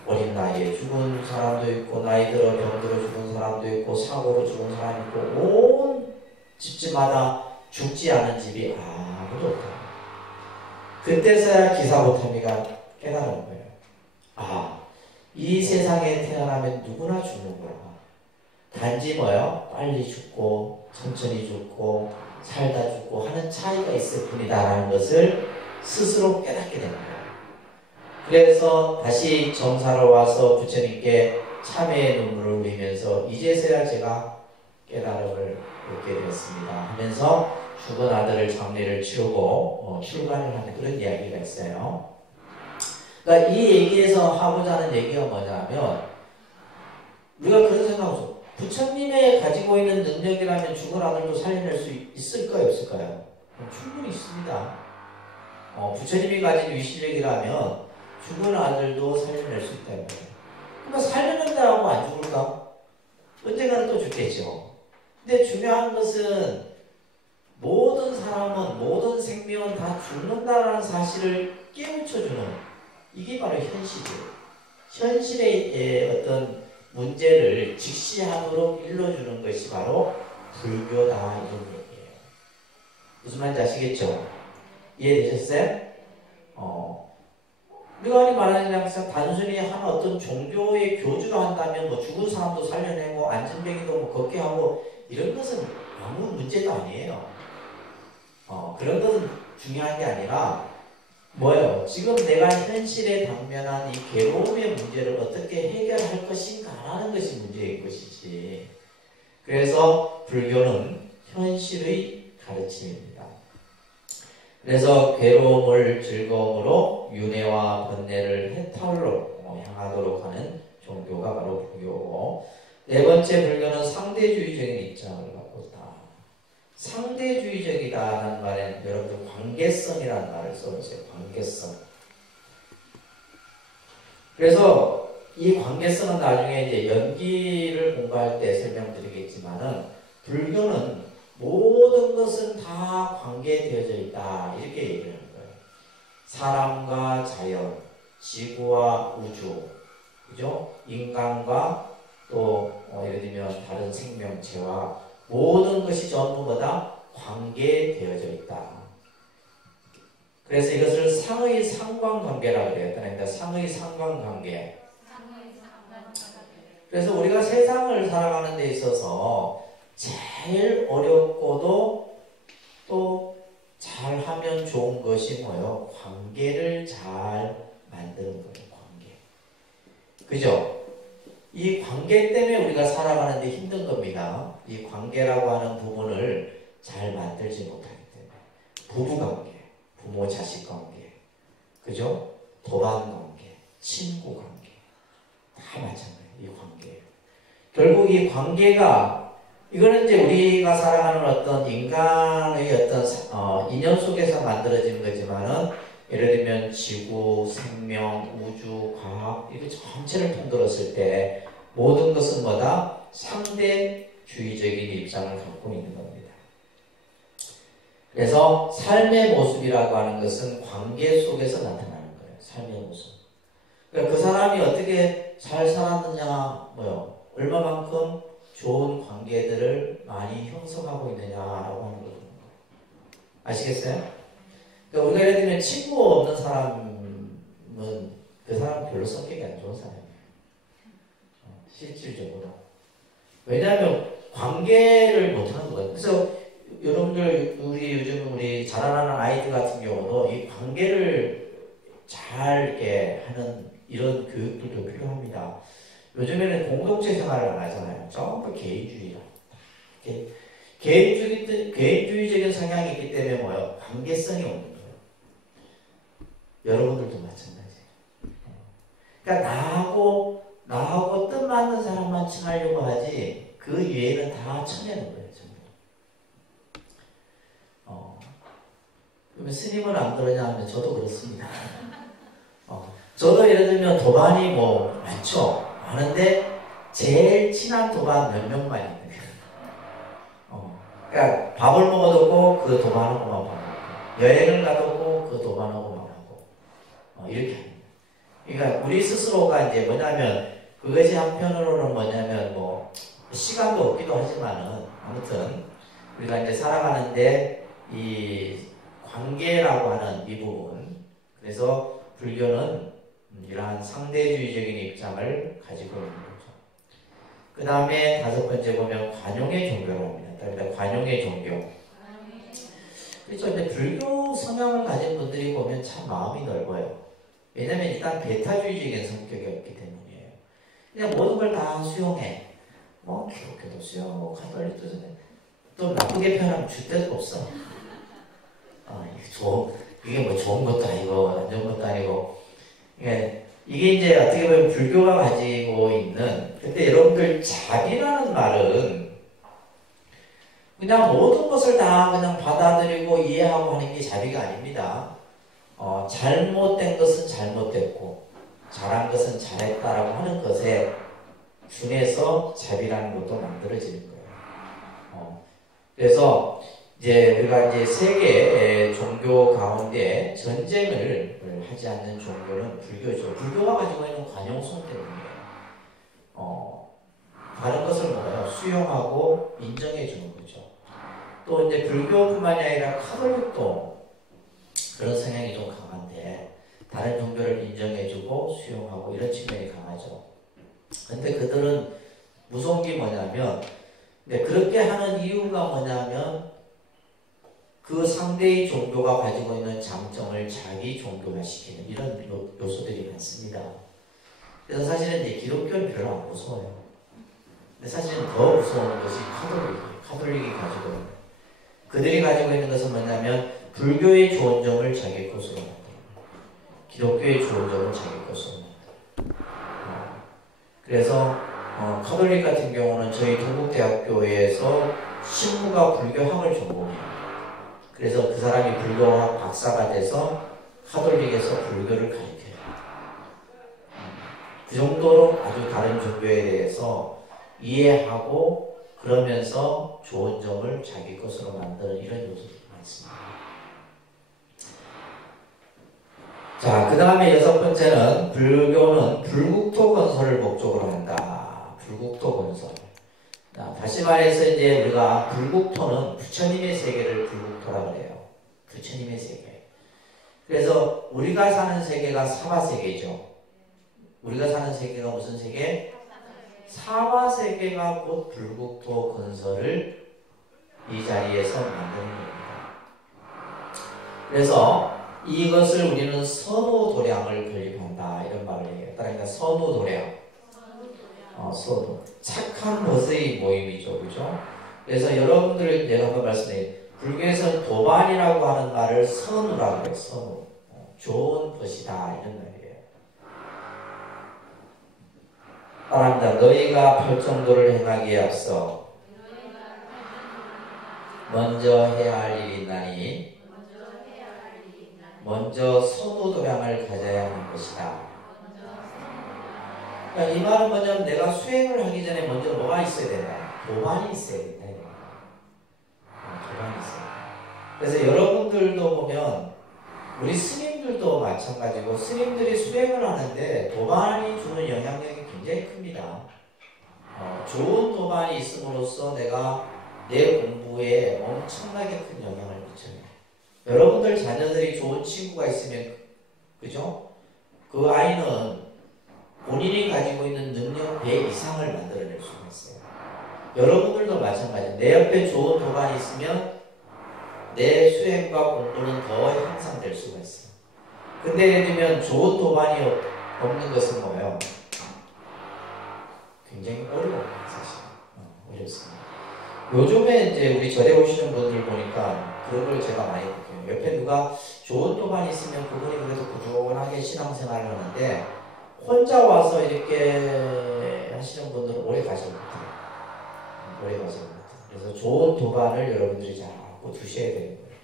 어린 나이에 죽은 사람도 있고 나이 들어 병들어 죽은 사람도 있고 사고로 죽은 사람이 있고 온 집집마다 죽지 않은 집이 아무도 없다. 그때서야 기사고타미가 깨달은 거예요. 이 세상에 태어나면 누구나 죽는구나. 단지 빨리 죽고 천천히 죽고 살다 죽고 하는 차이가 있을 뿐이다라는 것을 스스로 깨닫게 됩니다. 그래서 다시 정사로 와서 부처님께 참회의 눈물을 흘리면서 이제서야 제가 깨달음을 얻게 되었습니다 하면서 죽은 아들을 장례를 치르고 출가를 하는 그런 이야기가 있어요. 그러니까 이 얘기에서 하고자 하는 얘기가 뭐냐면 우리가 그런 생각하죠. 부처님의 가지고 있는 능력이라면 죽은 아들도 살려낼 수 있을까요? 없을까요? 충분히 있습니다. 부처님이 가진 위시력이라면 죽은 아들도 살려낼 수 있다는 거예요. 그러니까 살려낸다고 안 죽을까? 언젠가는 또 죽겠죠. 근데 중요한 것은 모든 사람은 모든 생명은 다 죽는다라는 사실을 깨우쳐주는 이게 바로 현실이에요. 현실의 어떤 문제를 직시하도록 일러주는 것이 바로 불교다 이런 얘기예요. 무슨 말인지 아시겠죠? 이해되셨어요? 우리가 말하는 단순히 한 어떤 종교의 교주로 한다면 죽은 사람도 살려내고 안진뱅이도 걷게 하고 이런 것은 아무 문제도 아니에요. 그런 것은 중요한 게 아니라 뭐예요? 지금 내가 현실에 당면한 이 괴로움의 문제를 어떻게 해결할 것인가라는 것이 문제인 것이지. 그래서 불교는 현실의 가르침입니다. 그래서 괴로움을 즐거움으로 윤회와 번뇌를 해탈로 향하도록 하는 종교가 바로 불교고, 네 번째 불교는 상대주의적인 입장을 갖고 있다. 상대주의적이다라는 말에는 여러분들 관계성이라는 말을 써보세요. 관계성. 그래서 이 관계성은 나중에 이제 연기를 공부할 때 설명드리겠지만은 불교는 모든 것은 다 관계되어져 있다 이렇게 얘기를 하는 거예요. 사람과 자연, 지구와 우주, 그죠? 인간과 또 예를 들면 다른 생명체와 모든 것이 전부 뭐다? 관계되어져 있다. 그래서 이것을 상의 상관관계라고 그래요. 그러니까 상의 상관관계. 그래서 우리가 세상을 살아가는 데 있어서 제일 어렵고도 또 잘하면 좋은 것이 뭐예요? 관계를 잘 만드는 거예요. 관계. 그죠? 이 관계 때문에 우리가 살아가는 데 힘든 겁니다. 이 관계라고 하는 부분을 잘 만들지 못하기 때문에. 부부관계, 부모 자식 관계, 그죠? 도반 관계, 친구 관계 다 마찬가지예요. 이 관계. 결국 이 관계가 이거는 이제 우리가 살아가는 어떤 인간의 어떤 인연 속에서 만들어진 거지만은 예를 들면 지구, 생명, 우주, 과학 이거 전체를 통틀었을 때 모든 것은 뭐다? 상대주의적인 입장을 갖고 있는 겁니다. 그래서 삶의 모습이라고 하는 것은 관계 속에서 나타나는 거예요. 삶의 모습. 그러니까 그 사람이 어떻게 잘 살았느냐, 얼마만큼 좋은 관계들을 많이 형성하고 있느냐라고 하는 거죠. 아시겠어요? 그러니까 우리가 예를 들면 친구 없는 사람은 그 사람 별로 성격이 안 좋은 사람이에요. 실질적으로. 왜냐하면 관계를 못하는 거예요. 그래서 여러분들 우리 자라나는 아이들 같은 경우도 이 관계를 잘 이렇게 하는 이런 교육들도 필요합니다. 요즘에는 공동체 생활을 안 하잖아요. 전부 개인주의라. 개인주의적인 성향이 있기 때문에 관계성이 없는 거예요. 여러분들도 마찬가지예요. 그러니까 나하고 뜻 맞는 사람만 친하려고 하지 그 외에는 다 쳐내는 거예요. 그러면 스님은 안 그러냐 하면 저도 그렇습니다. 저도 예를 들면 도반이 많죠. 많은데 제일 친한 도반 몇 명만 있는 거예요. 그러니까 밥을 먹어도 꼭 그 도반하고만 밥 먹고 여행을 가도 꼭 그 도반하고만 하고 이렇게 합니다. 그러니까 우리 스스로가 이제 뭐냐면 그것이 한편으로는 뭐냐면 시간도 없기도 하지만은 아무튼 우리가 이제 살아가는데 이 관계라고 하는 이 부분 그래서 불교는 이러한 상대주의적인 입장을 가지고 있는 거죠. 그 다음에 5번째 보면 관용의 종교라고 합니다. 관용의 종교. 그렇죠. 근데 불교 성향을 가진 분들이 보면 참 마음이 넓어요. 왜냐면 일단 배타주의적인 성격이 없기 때문이에요. 그냥 모든 걸 다 수용해. 기독교도 수용하고 가톨릭도 또 나쁘게 표현하면 줄 데도 없어. 이게 좋은 것도 아니고 안 좋은 것도 아니고 이게 이제 어떻게 보면 불교가 가지고 있는 근데 여러분들 자비라는 말은 그냥 모든 것을 다 그냥 받아들이고 이해하고 하는 게 자비가 아닙니다. 잘못된 것은 잘못됐고 잘한 것은 잘했다라고 하는 것에 준해서 자비라는 것도 만들어지는 거예요. 그래서 이제 우리가 이제 세계 종교 가운데 전쟁을 하지 않는 종교는 불교죠. 불교가 가지고 있는 관용성 때문이에요. 다른 것을 수용하고 인정해 주는 거죠. 또 이제 불교뿐만이 아니라 카톨릭도 그런 성향이 좀 강한데 다른 종교를 인정해 주고 수용하고 이런 측면이 강하죠. 근데 그들은 무서운 게 뭐냐면 그렇게 하는 이유가 뭐냐면 그 상대의 종교가 가지고 있는 장점을 자기 종교화시키는 이런 요소들이 많습니다. 그래서 사실은 이제 기독교는 별로 안 무서워요. 근데 사실은 더 무서운 것이 카톨릭이 가지고 있는 그들이 가지고 있는 것은 뭐냐면 불교의 좋은 점을 자기 것으로 만들고 기독교의 좋은 점을 자기 것으로 만들고 그래서 카톨릭 같은 경우는 저희 동국대학교에서 신부가 불교학을 전공해요. 그래서 그 사람이 불교학 박사가 돼서 카톨릭에서 불교를 가르쳐요. 그 정도로 아주 다른 종교에 대해서 이해하고 그러면서 좋은 점을 자기 것으로 만드는 이런 요소들이 많습니다. 자, 그 다음에 6번째는 불교는 불국토 건설을 목적으로 한다. 불국토 건설. 자, 다시 말해서 이제 우리가 불국토는 부처님의 세계를 불국토라고 해요. 부처님의 세계. 그래서 우리가 사는 세계가 사바세계죠. 우리가 사는 세계가 무슨 세계? 사바세계가 곧 불국토 건설을 이 자리에서 만드는 겁니다. 그래서 이것을 우리는 선우도량을 건립한다 이런 말을 얘기해요. 그러니까 선우도량. 선우. 착한 것의 모임이죠. 그죠? 그래서 여러분들 내가 한번 말씀드려요. 불교에서는 도반이라고 하는 말을 선우라고 해요. 선우. 좋은 것이다 이런 말이에요. 따라합니다. 너희가 8정도를 행하기에 앞서 먼저 해야 할 일이 있나니 먼저 선호도량을 가져야 하는 것이다. 그러니까 이 말은 뭐냐면 내가 수행을 하기 전에 먼저 뭐가 있어야 된다? 도반이 있어야 된다. 도반이 있어야 된다. 그래서 여러분들도 보면 우리 스님들도 마찬가지고 스님들이 수행을 하는데 도반이 주는 영향력이 굉장히 큽니다. 좋은 도반이 있음으로써 내가 내 공부에 엄청나게 큰 영향을 미쳐요. 여러분들 자녀들이 좋은 친구가 있으면 그죠? 그 아이는 본인이 가지고 있는 능력 100 이상을 만들어낼 수가 있어요. 여러분들도 마찬가지예요. 내 옆에 좋은 도반이 있으면 내 수행과 공부는 더 향상될 수가 있어요. 근데 예를 들면 좋은 도반이 없는 것은 뭐예요? 굉장히 어려워요, 사실. 어렵습니다. 요즘에 이제 우리 절에 오시는 분들 보니까 그런 걸 제가 많이 느껴요. 옆에 누가 좋은 도반이 있으면 그분이 그래도 꾸준하게 신앙생활을 하는데 혼자 와서 이렇게 하시는 분들은 오래 가지 못해요. 오래 가지 못해요. 그래서 좋은 도반을 여러분들이 잘 알고 두셔야 되는 거예요.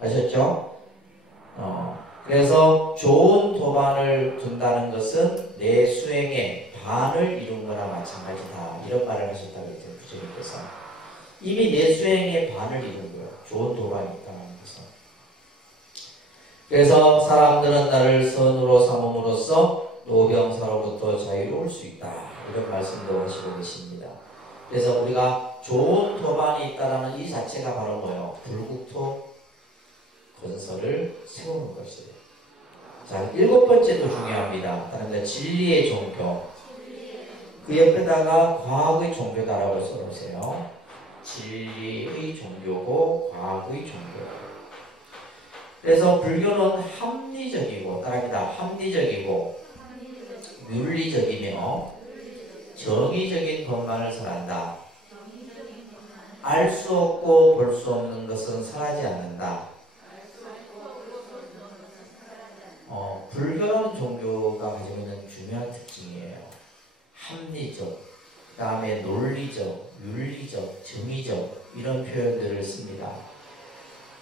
아셨죠? 그래서 좋은 도반을 둔다는 것은 내 수행의 반을 이룬 거나 마찬가지다. 이런 말을 하셨다고 했어요. 부처님께서. 이미 내 수행의 반을 이룬 거예요. 좋은 도반이 있다는 것은. 그래서 사람들은 나를 선으로 삼음으로써 노병사로부터 자유로울 수 있다. 이런 말씀도 하시고 계십니다. 그래서 우리가 좋은 도반이 있다는 이 자체가 바로 뭐예요? 불국토 건설을 세우는 것이에요. 자, 7번째도 중요합니다. 다른 데 진리의 종교. 그 옆에다가 과학의 종교다라고 써놓으세요. 진리의 종교고 과학의 종교. 그래서 불교는 합리적이고, 따라합니다. 합리적이고, 윤리적이며, 정의적인 것만을 설한다. 알 수 없고 볼 수 없는 것은 설하지 않는다. 불교라는 종교가 가지고 있는 중요한 특징이에요. 합리적, 그 다음에 논리적, 윤리적, 정의적 이런 표현들을 씁니다.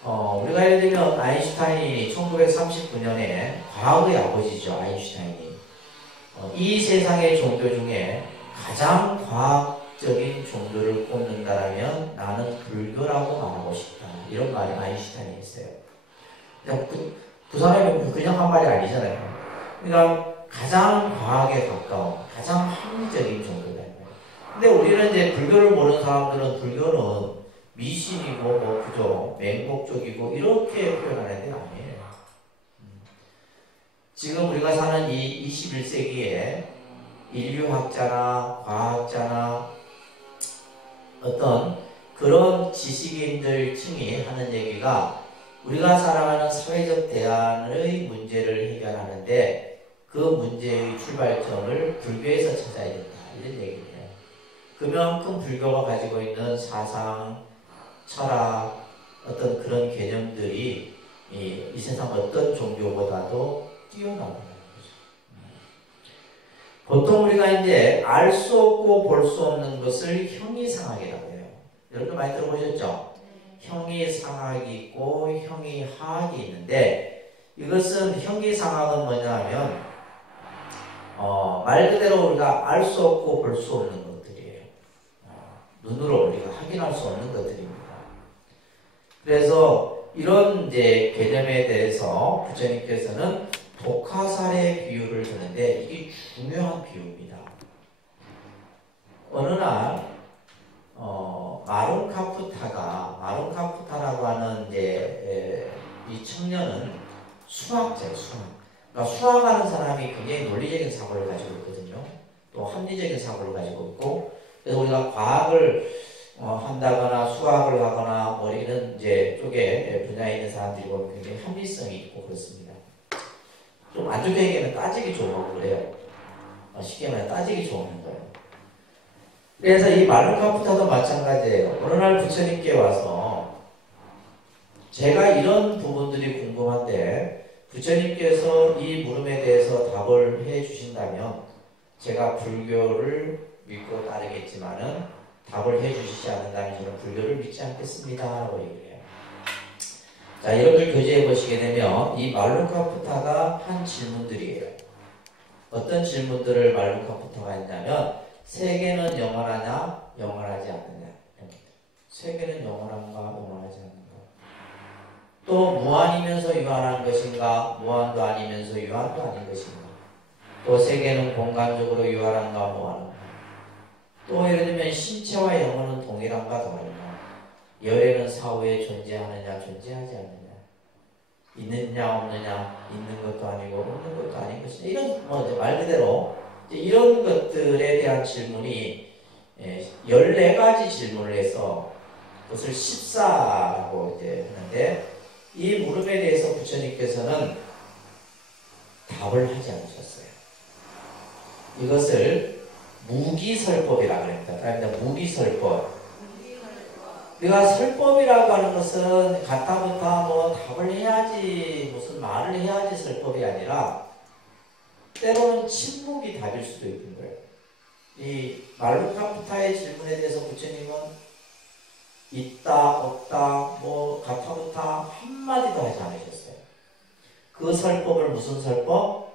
우리가 예를 들면 아인슈타인이 1939년에 과학의 아버지죠. 아인슈타인이 이 세상의 종교 중에 가장 과학적인 종교를 꼽는다면 나는 불교라고 말하고 싶다. 이런 말을 아인슈타인이 했어요. 그 사람이 그냥 한 말이 아니잖아요. 그러니까 가장 과학에 가까운, 가장 합리적인 종교다. 근데 우리는 이제 불교를 모르는 사람들은 불교는 미신이고, 뭐, 그죠? 맹목적이고, 이렇게 표현하는 게 아니에요. 지금 우리가 사는 이 21세기에 인류학자나 과학자나 어떤 그런 지식인들 층이 하는 얘기가 우리가 살아가는 사회적 대안의 문제를 해결하는데 그 문제의 출발점을 불교에서 찾아야 된다. 이런 얘기예요. 그만큼 불교가 가지고 있는 사상, 철학, 어떤 그런 개념들이 이 세상 어떤 종교보다도 뛰어나다는 거죠. 보통 우리가 이제 알 수 없고 볼 수 없는 것을 형이상학이라고 해요. 여러분 많이 들어보셨죠? 형이상학이 있고 형이하학이 있는데 이것은 형이상학은 뭐냐 하면 말 그대로 우리가 알 수 없고 볼 수 없는 것들이에요. 눈으로 우리가 확인할 수 없는 것들입니다. 그래서 이런 이제 개념에 대해서 부처님께서는 독화살의 비유를 드는데 이게 중요한 비유입니다. 어느 날 마룬카푸타라고 하는 이제 이 청년은 수학자예요. 그러니까 수학하는 사람이 굉장히 논리적인 사고를 가지고 있거든요. 또 합리적인 사고를 가지고 있고, 그래서 우리가 과학을 한다거나 수학을 하거나 뭐 이런 이제 쪽에 분야에 있는 사람들이 보면 굉장히 합리성이 있고 그렇습니다. 좀 안 좋게 얘기하면 따지기 좋은 그래요. 쉽게 말하면 따지기 좋은 거예요. 그래서 이 마룬카푸타도 마찬가지예요. 어느 날 부처님께 와서 제가 이런 부분들이 궁금한데 부처님께서 이 물음에 대해서 답을 해 주신다면 제가 불교를 믿고 따르겠지만은 답을 해주시지 않는다면 저는 불교를 믿지 않겠습니다 라고 얘기해요. 자, 여러분들 교재에 보시게 되면 이 말루카푸타가 한 질문들이에요. 어떤 질문들을 말루카푸타가 했냐면 세계는 영원하냐 영원하지 않느냐, 세계는 영원한가 영원하지 않는가, 또 무한이면서 유한한 것인가 무한도 아니면서 유한도 아닌 것인가, 또 세계는 공간적으로 유한한가 무한한가, 또 예를 들면 신체와 영혼은 동일한가 다른가, 열애는 사후에 존재하느냐 존재하지 않느냐, 있느냐 없느냐, 있는 것도 아니고 없는 것도 아닌 것이냐, 이런 말 그대로 이런 것들에 대한 질문이 14가지 질문을 해서 그것을 14라고 하는데, 이 물음에 대해서 부처님께서는 답을 하지 않으셨어요. 이것을 무기설법이라고 합니다. 그러니까 무기설법. 우리가 설법이라고 하는 것은 가타부타 뭐 답을 해야지, 무슨 말을 해야지 설법이 아니라 때로는 침묵이 답일 수도 있는 거예요. 이 말루카푸타의 질문에 대해서 부처님은 있다 없다 뭐 가타부타 한마디도 하지 않으셨어요. 그 설법을 무슨 설법?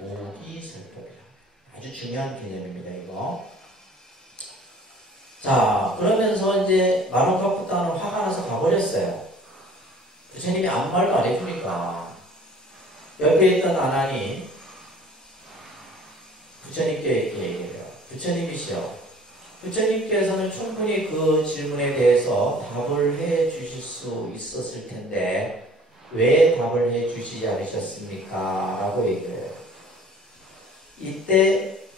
무기설법이라. 아주 중요한 개념입니다 이거. 자, 그러면서 이제 말루카푸타는 화가 나서 가버렸어요. 부처님이 아무 말도 안 해주니까. 옆에 있던 아난이 부처님께 이렇게 얘기해요. 부처님이시여, 부처님께서는 충분히 그 질문에 대해서 답을 해 주실 수 있었을 텐데 왜 답을 해 주시지 않으셨습니까? 라고 얘기해요. 이때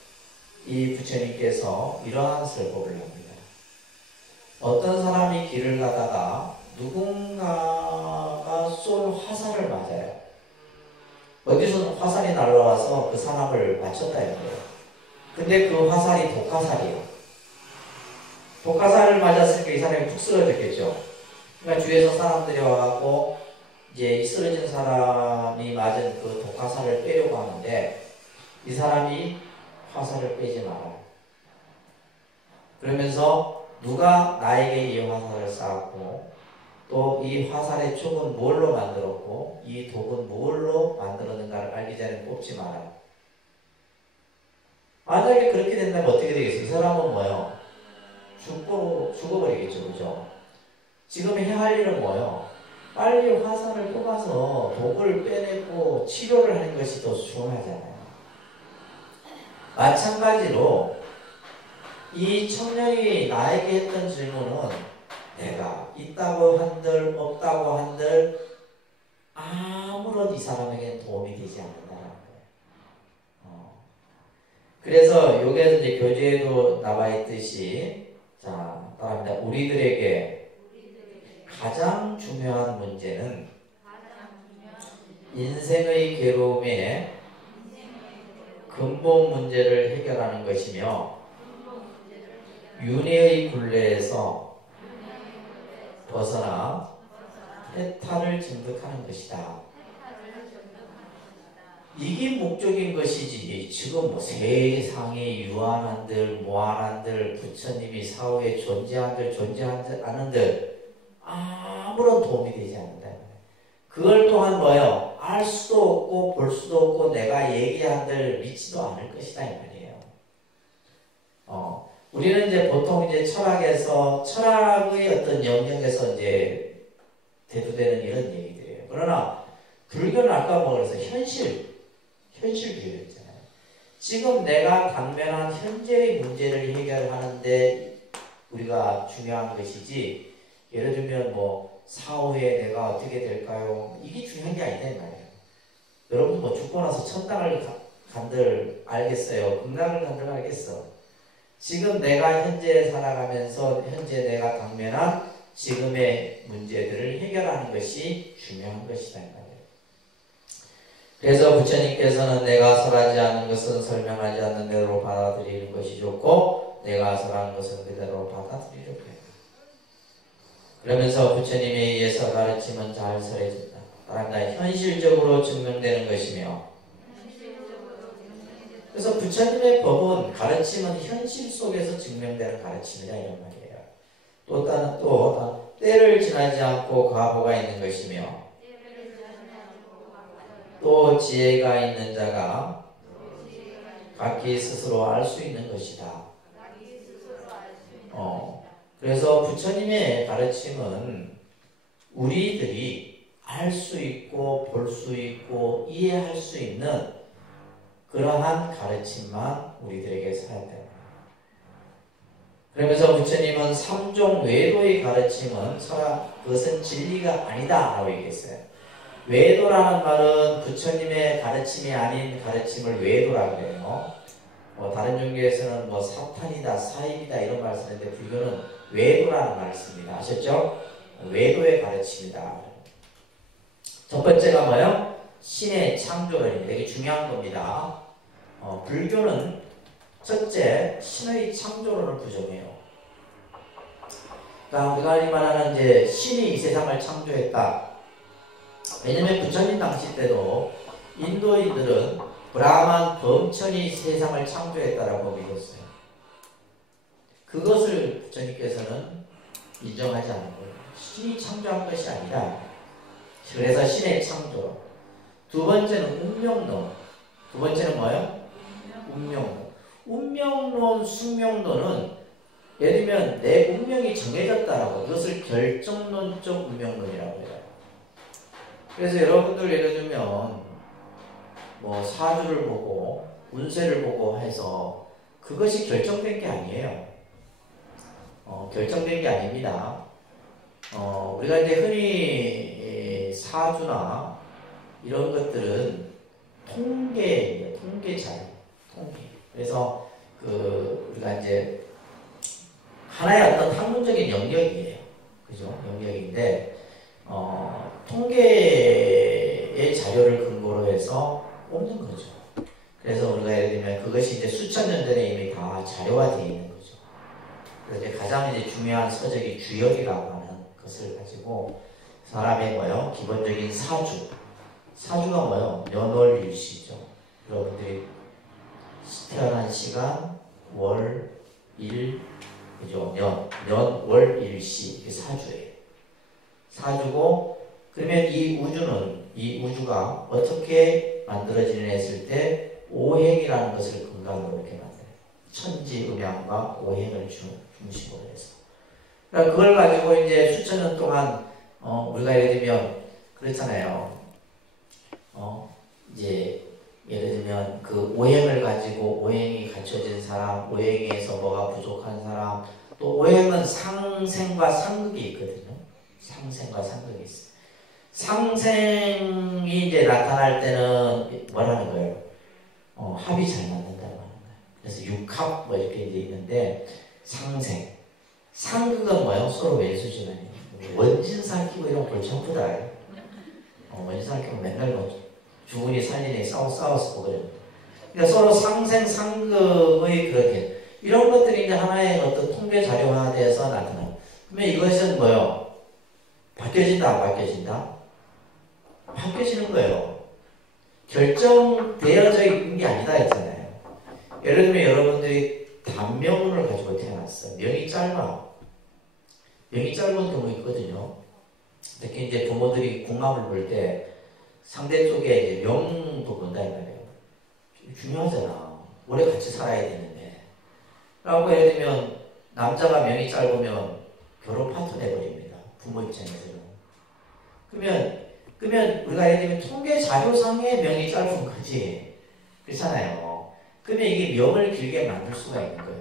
이 부처님께서 이러한 설법을 합니다. 어떤 사람이 길을 가다가 누군가가 쏜 화살을 맞아요. 어디서 화살이 날라와서 그 사람을 맞췄다 이거예요. 근데 그 화살이 독화살이에요. 독화살을 맞았으니까 이 사람이 푹 쓰러졌겠죠. 그러니까 주위에서 사람들이 와갖고 이제 이 쓰러진 사람이 맞은 그 독화살을 빼려고 하는데 이 사람이 화살을 빼지 마라. 그러면서 누가 나에게 이 화살을 쐈고 또 이 화살의 촉은 뭘로 만들었고 이 독은 뭘로 만들었는가를 알기 전에 뽑지 마라. 만약에 그렇게 된다면 어떻게 되겠어요? 이 사람은 뭐예요? 죽어버리겠죠. 그죠? 지금 해야 할 일은 뭐예요? 빨리 화살을 뽑아서 독을 빼내고 치료를 하는 것이 더 중요하잖아요. 마찬가지로 이 청년이 나에게 했던 질문은 내가 있다고 한들 없다고 한들 아무런 이 사람에게 도움이 되지 않는다는 거예요. 그래서 여기에서 이제 교재에도 나와 있듯이 자, 따라합니다. 우리들에게 가장 중요한 문제는 인생의 괴로움의 근본 문제를 해결하는 것이며 윤회의 굴레에서 벗어나 해탈을 증득하는 것이다. 이게 목적인 것이지 지금 뭐 세상에 유한한들 무한한들 부처님이 사후에 존재한들 존재하지 않은들 아무런 도움이 되지 않는다. 그걸 또한 뭐예요? 알 수도 없고 볼 수도 없고 내가 얘기한들 믿지도 않을 것이다 이 말이에요. 우리는 이제 보통 이제 철학에서 철학의 어떤 영역에서 이제 대두되는 이런 얘기들이에요. 그러나 불교는 아까 뭐 그래서 현실주의였잖아요. 지금 내가 당면한 현재의 문제를 해결하는데 우리가 중요한 것이지, 예를 들면 뭐 사후에 내가 어떻게 될까요? 이게 중요한 게 아니다 이 말이에요. 여러분 뭐 죽고 나서 천당을 간들 알겠어요? 극락을 간들 알겠어? 지금 내가 현재 살아가면서 현재 내가 당면한 지금의 문제들을 해결하는 것이 중요한 것이다 이 말이에요. 그래서 부처님께서는 내가 설하지 않는 것은 설명하지 않는 대로 받아들이는 것이 좋고 내가 설한 것은 그대로 받아들이려고 해요. 그러면서 부처님에 의해서 가르침은 잘 설해진다. 따라합니다. 현실적으로 증명되는 것이며 그래서 부처님의 법은 가르침은 현실 속에서 증명되는 가르침이다 이런 말이에요. 또 때를 지나지 않고 과보가 있는 것이며 또 지혜가 있는 자가 각기 스스로 알 수 있는 것이다. 그래서 부처님의 가르침은 우리들이 알 수 있고 볼 수 있고 이해할 수 있는 그러한 가르침만 우리들에게 사용됩니다. 그러면서 부처님은 삼종 외도의 가르침은 그것은 진리가 아니다 라고 얘기했어요. 외도라는 말은 부처님의 가르침이 아닌 가르침을 외도라고 해요. 다른 종교에서는 사탄이다, 사입이다 이런 말 쓰는데 불교는 외도라는 말을 씁니다. 아셨죠? 외도의 가르침이다. 첫 번째가 뭐예요? 신의 창조론입니다. 이게 중요한 겁니다. 불교는 첫째 신의 창조론을 부정해요. 그러니까 우리가 흔히 말하는 이제 신이 이 세상을 창조했다. 왜냐면 부처님 당시 때도 인도인들은 브라만 범천이 세상을 창조했다라고 믿었어요. 그것을 부처님께서는 인정하지 않은 거예요. 신이 창조한 것이 아니라. 그래서 신의 창조론. 두 번째는 운명론. 두 번째는 뭐예요? 운명론. 운명론, 숙명론은 예를 들면 내 운명이 정해졌다라고 그것을 결정론적 운명론이라고 해요. 그래서 여러분들 예를 들면 사주를 보고 운세를 보고 해서 그것이 결정된 게 아니에요. 결정된 게 아닙니다. 우리가 이제 흔히 사주나 이런 것들은 통계예요. 통계 자료. 통계. 그래서 우리가 이제 하나의 어떤 학문적인 영역이에요. 그죠? 영역인데 통계의 자료를 근거로 해서 뽑는 거죠. 그래서 우리가 예를 들면 그것이 이제 수천 년 전에 이미 다 자료화되어 있는 거죠. 그래서 이제 가장 이제 중요한 서적이 주역이라고 하는 것을 가지고 사람의 뭐요? 기본적인 사주. 사주가 뭐요? 년월일시죠. 여러분들이 태어난 시간, 월, 일, 그죠? 년, 월, 일시. 이게 사주예요. 사주고, 그러면 이 우주가 어떻게 만들어지느냐 했을 때, 오행이라는 것을 근간으로 이렇게 만들어요. 천지음양과 오행을 중심으로 해서. 그러니까 그걸 가지고 이제 수천 년 동안, 우리가 예를 들면, 그렇잖아요. 이제, 예를 들면 그 오행을 가지고 오행이 갖춰진 사람, 오행에서 뭐가 부족한 사람, 또 오행은 상생과 상극이 있거든요. 상생과 상극이 있어요. 상생이 이제 나타날 때는 뭐라는 거예요? 합이 잘 맞는다고 하는 거예요. 그래서 육합 이렇게 이제 있는데 상생. 상극은 뭐예요? 서로 왼수진 아니에요. 원진사 끼고 이런 걸 전부 다 알아요. 원진사 끼고 맨날 주군이 살린이 싸워서 보거든요. 그러니까 서로 상생, 상극의 그렇게 이런 것들이 이제 하나의 어떤 통계 자료화돼서 나타나요. 그러면 이것은 뭐요? 바뀌어진다, 안 바뀌어진다? 바뀌어지는 거예요. 결정되어져 있는 게 아니다 했잖아요. 예를 들면 여러분들이 단명운을 가지고 태어났어요. 명이 짧아. 명이 짧은 경우 있거든요. 특히 이제 부모들이 궁합을 볼 때 상대 쪽에 이제 명도 본다 이 말이에요. 중요하잖아. 오래 같이 살아야 되는데. 라고 예를 들면 남자가 명이 짧으면 결혼 파토 내버립니다. 부모 입장에서는. 그러면 우리가 예를 들면 통계 자료상의 명이 짧은 거지. 그렇잖아요. 그러면 이게 명을 길게 만들 수가 있는 거예요.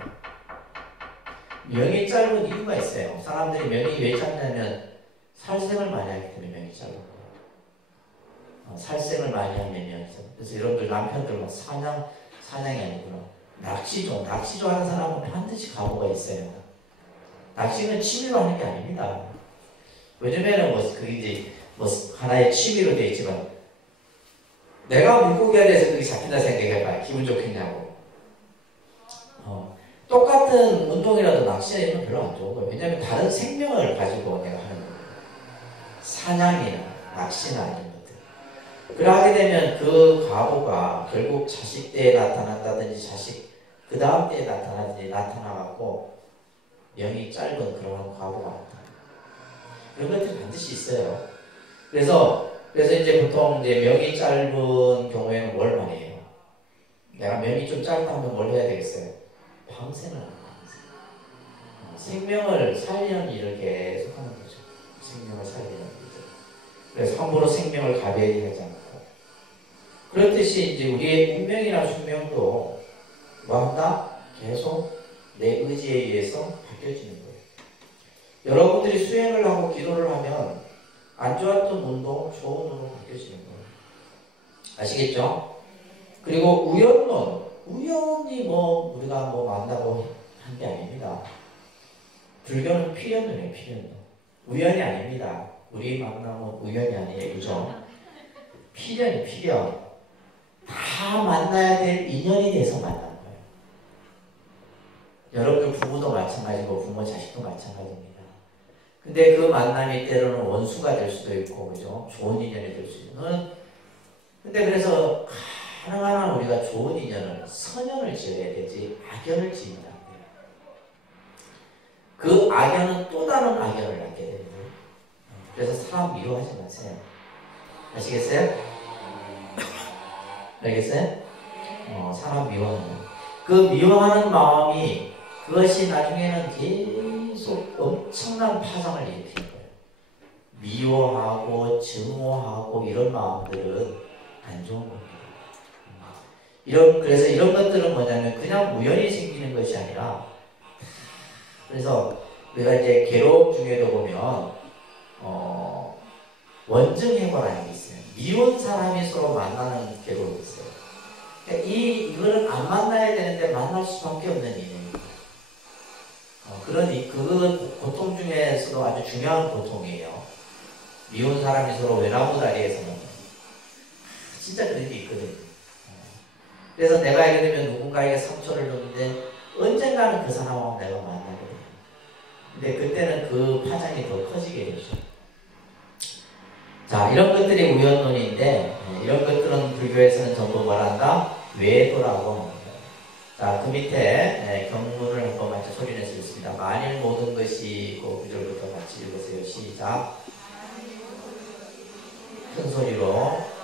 명이 짧은 이유가 있어요. 사람들이 명이 왜 짧냐면 살생을 많이 하기 때문에 명이 짧은 거예요. 살생을 많이 하면요. 그래서 여러분들 남편들 막 사냥이 아니구나. 낚시종 하는 사람은 반드시 각오가 있어요. 낚시는 취미로 하는 게 아닙니다. 요즘에는 그게 이제 하나의 취미로 되어 있지만, 내가 물고기에 대해서 그게 잡힌다 생각해봐. 기분 좋겠냐고. 똑같은 운동이라도 낚시는 별로 안 좋은 거예요. 왜냐면 다른 생명을 가지고 내가 하는 거예요. 사냥이나 낚시나 이런 것들. 그러하게 되면 그 과부가 결국 자식 때에 나타난다든지 자식 그 다음 때에 나타나갖고 명이 짧은 그러한 과부가 나타납니다. 그런 것들이 반드시 있어요. 그래서 이제 보통 이제 명이 짧은 경우에는 뭘 많이 해요? 내가 명이 좀 짧다면 뭘 해야 되겠어요? 밤새는 하는 거예요. 생명을 살리는 일을 계속 하는 거죠. 생명을 살리는 일들. 그래서 함부로 생명을 가벼이 하지 않고. 그렇듯이 이제 우리의 운명이나 숙명도 뭐 한다? 계속 내 의지에 의해서 바뀌어지는 거예요. 여러분들이 수행을 하고 기도를 하면 안 좋았던 운도 좋은 운으로 바뀌어지는 거예요. 아시겠죠? 그리고 우연히 뭐 우리가 뭐 만나고 한 게 아닙니다. 불교는 필연론이에요, 필연론. 우연이 아닙니다. 우리 만남은 우연이 아니에요, 그죠? 필연. 다 만나야 될 인연이 돼서 만난 거예요. 여러분들 부부도 마찬가지고 부모 자식도 마찬가지입니다. 근데 그 만남이 때로는 원수가 될 수도 있고, 그죠? 좋은 인연이 될 수 있는. 근데 그래서 가능한 한 우리가 좋은 인연을, 선연을 지어야 되지, 악연을 지으면 안 돼요. 그 악연은 또 다른 악연을 낳게 됩니다. 그래서 사람 미워하지 마세요. 아시겠어요? 알겠어요? 사람 미워하는 그 미워하는 마음이 그것이 나중에는 계속 엄청난 파장을 일으키는 거예요. 미워하고 증오하고 이런 마음들은 안 좋은 겁니다. 그래서 이런 것들은 뭐냐면 그냥 우연히 생기는 것이 아니라, 그래서 우리가 이제 괴로움 중에도 보면 원증해고라는 게 있어요. 미운 사람이 서로 만나는 괴로움이 있어요. 그러니까 이거는 안 만나야 되는데 만날 수밖에 없는 일입니다. 그러니 그 고통 중에서도 아주 중요한 고통이에요. 미운 사람이 서로 외나무 다리에서는 진짜 그런 게 있거든요. 그래서 내가 예를 들면 누군가에게 상처를 줬는데 언젠가는 그 사람하고 내가 만나게 돼요. 근데 그때는 그 파장이 더 커지게 되죠. 자, 이런 것들이 우연론인데, 이런 것들은 불교에서는 전부 말한다? 외도라고 합니다. 자, 그 밑에 경문을 한번 같이 소리내서 읽습니다. 만일 모든 것이 그 구절부터 같이 읽으세요. 시작. 큰 소리로.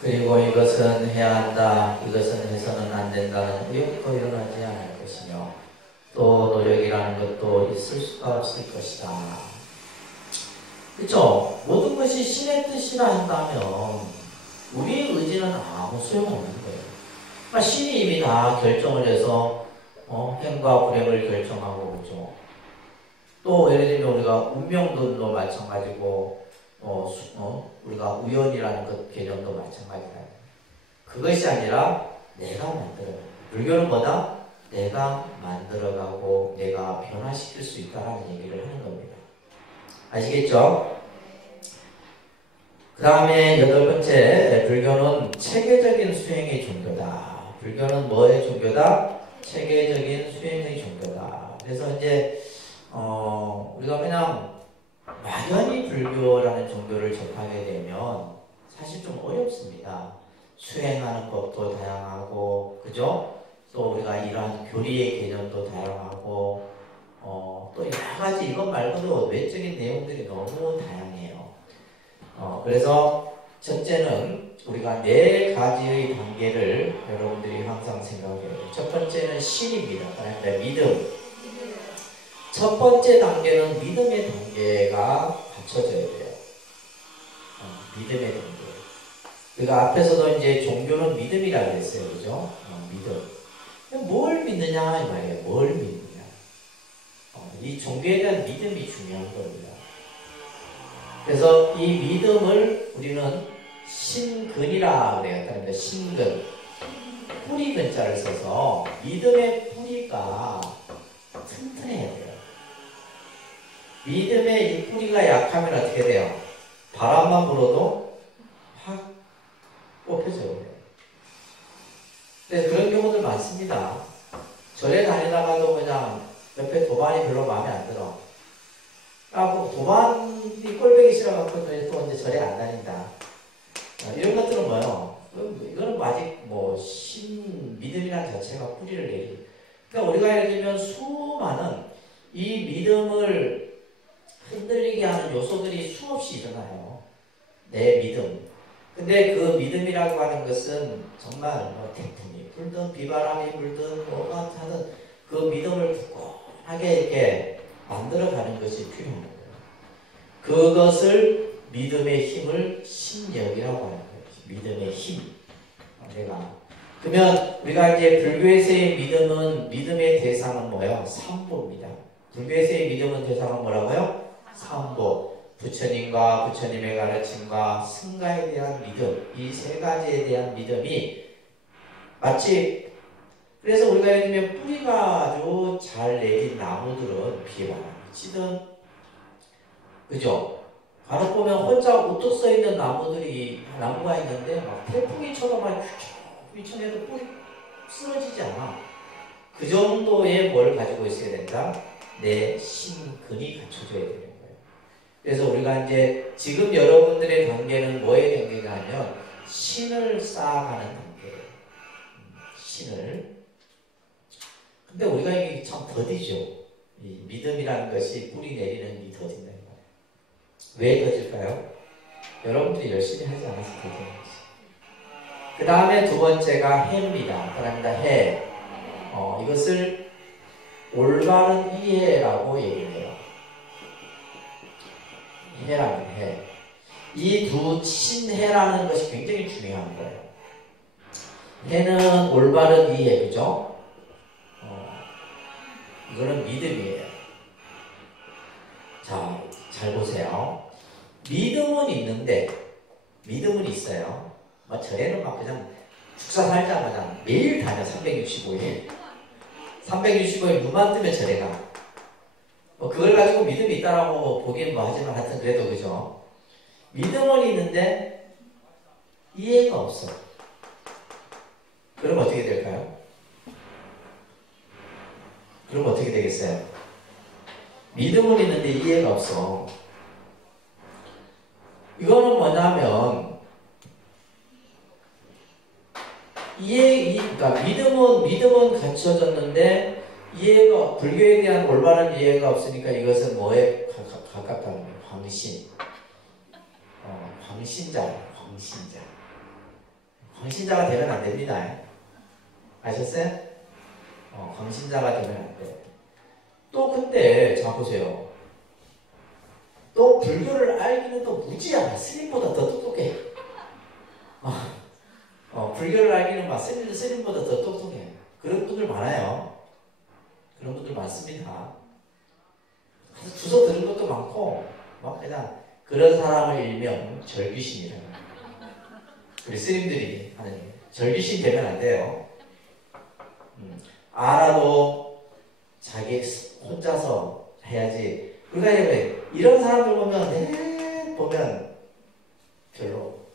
그리고 이것은 해야 한다, 이것은 해서는 안 된다는 의욕도 일어나지 않을 것이며, 또 노력이라는 것도 있을 수가 없을 것이다. 그렇죠? 모든 것이 신의 뜻이라 한다면 우리의 의지는 아무 소용없는 거예요. 그러니까 신이 이미 다 결정을 해서 행과 불행을 결정하고, 그렇죠? 또 예를 들면 우리가 운명론도 마찬가지고, 우리가 우연이라는 것 개념도 마찬가지다. 그것이 아니라 내가 만들어. 불교는 뭐다? 내가 만들어가고 내가 변화시킬 수 있다는 얘기를 하는 겁니다. 아시겠죠? 그 다음에 8번째, 불교는 체계적인 수행의 종교다. 불교는 뭐의 종교다? 체계적인 수행의 종교다. 그래서 이제 우리가 그냥 막연히 불교라는 종교를 접하게 되면 사실 좀 어렵습니다. 수행하는 법도 다양하고, 그죠? 또 우리가 이러한 교리의 개념도 다양하고, 또 여러 가지 이것 말고도 외적인 내용들이 너무 다양해요. 그래서 첫째는 우리가 4가지의 단계를 여러분들이 항상 생각해요. 첫 번째는 신입니다. 그러니까 믿음. 첫 번째 단계는 믿음의 단계가 갖춰져야 돼요. 믿음의 단계. 그러니까 앞에서도 이제 종교는 믿음이라고 했어요. 그죠? 믿음. 뭘 믿느냐 이 말이에요. 뭘 믿느냐. 이 종교에 대한 믿음이 중요한 겁니다. 그래서 이 믿음을 우리는 신근이라 그래요. 그러니까 신근. 뿌리 근자를 써서 믿음의 뿌리가 튼튼해야 돼요. 믿음의 이 뿌리가 약하면 어떻게 돼요? 바람만 불어도 확 뽑혀져요. 그래서 그런 경우들 많습니다. 절에 다니다가도 그냥 옆에 도반이 별로 마음에 안 들어. 뭐 도반이 꼴보기 싫어갖고 또 이제 절에 안 다닌다. 이런 것들은 뭐예요? 이거는 아직 믿음이라는 자체가 뿌리를 내리. 그러니까 우리가 예를 들면 수많은 이 믿음을 흔들리게 하는 요소들이 수없이 일어나요. 내 믿음. 근데 그 믿음이라고 하는 것은 정말 태풍이 불든 비바람이 불든 뭐가 하든 그 믿음을 굳건하게 이렇게 만들어가는 것이 필요한 거예요. 그것을 믿음의 힘을 신력이라고 하는 거예요. 믿음의 힘. 그러면 우리가 이제 불교에서의 믿음은 믿음의 대상은 뭐예요? 삼보입니다. 불교에서의 믿음은 대상은 뭐라고요? 삼보. 부처님과 부처님의 가르침과 승가에 대한 믿음, 이 세 가지에 대한 믿음이 마치 그래서 우리가 예를 들면 뿌리가 아주 잘 내린 나무들은 비에 치든 그죠? 간혹 보면 혼자 우뚝 서 있는 나무가 있는데 막 태풍이 쳐도 막 휘청해도 뿌리 쓰러지지 않아. 그 정도의 뭘 가지고 있어야 된다? 내 신근이 갖춰져야 되는 거예요. 그래서 우리가 이제 지금 여러분들의 단계는 뭐의 단계가 하면 신을 쌓아가는 단계예요. 신을. 근데 우리가 이게 참 더디죠. 이 믿음이라는 것이 뿌리 내리는 이 더딘다는 거예요. 왜 더딜까요? 여러분들이 열심히 하지 않아서 더디는 거지. 그 다음에 두 번째가 해입니다. 그럽니다. 해. 이것을 올바른 이해라고 얘기를 해요. 해라는 해. 이 두 신해라는 것이 굉장히 중요한 거예요. 해는 올바른 이해, 그죠? 이거는 믿음이에요. 자, 잘 보세요. 믿음은 있는데, 믿음은 있어요. 절에는 막 그냥 축사 살자마자 매일 다녀, 365일. 365일 눈만 뜨면 절에 가. 그걸 가지고 믿음이 있다라고 보기엔 하지만 하여튼 그래도 그죠? 믿음은 있는데 이해가 없어. 그럼 어떻게 될까요? 그럼 어떻게 되겠어요? 믿음은 있는데 이해가 없어. 이거는 뭐냐면 그러니까 믿음은 갖춰졌는데 이해가 불교에 대한 올바른 이해가 없으니까 이것은 뭐에 가깝다는 거예요? 광신. 광신자가 되면 안 됩니다. 아셨어요? 광신자가 되면 안 돼. 또 근데 자 보세요. 또 불교를 알기는 또 무지야. 스님보다 더 똑똑해. 불교를 알기는 막 스님보다 더 똑똑해. 그런 분들 많아요. 그런 분들 많습니다. 그래서 주워 들은 것도 많고 막 그냥 그런 사람을 일명 절귀신이라고 해요. 우리 스님들이 하는 절귀신 되면 안 돼요. 알아도 자기 혼자서 해야지. 그러니까 이런 사람들 보면 별로.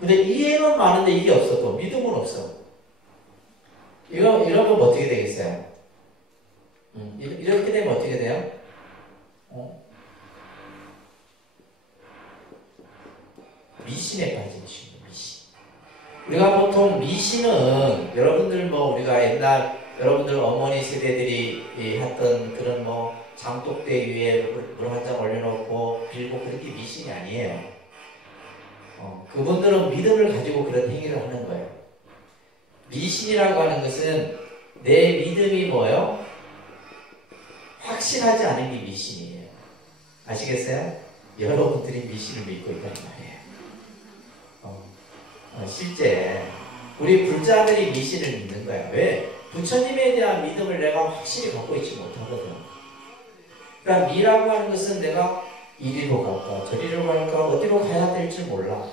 근데 이해는 많은데 이게 없어. 또 믿음은 없어. 이러면 어떻게 되겠어요? 이렇게 되면 어떻게 돼요? 미신에 빠지는 친구, 미신. 우리가 보통 미신은 여러분들 우리가 옛날 여러분들 어머니 세대들이 했던 그런 장독대 위에 물 한 잔 올려놓고 빌고 그렇게 미신이 아니에요. 그분들은 믿음을 가지고 그런 행위를 하는 거예요. 미신이라고 하는 것은 내 믿음이 뭐예요? 확실하지 않은 게 미신이에요. 아시겠어요? 여러분들이 미신을 믿고 있다는 말이에요. 실제 우리 불자들이 미신을 믿는 거야. 왜? 부처님에 대한 믿음을 내가 확실히 갖고 있지 못하거든. 그러니까 미라고 하는 것은 내가 이리로 갈까 저리로 갈까 어디로 가야 될지 몰라.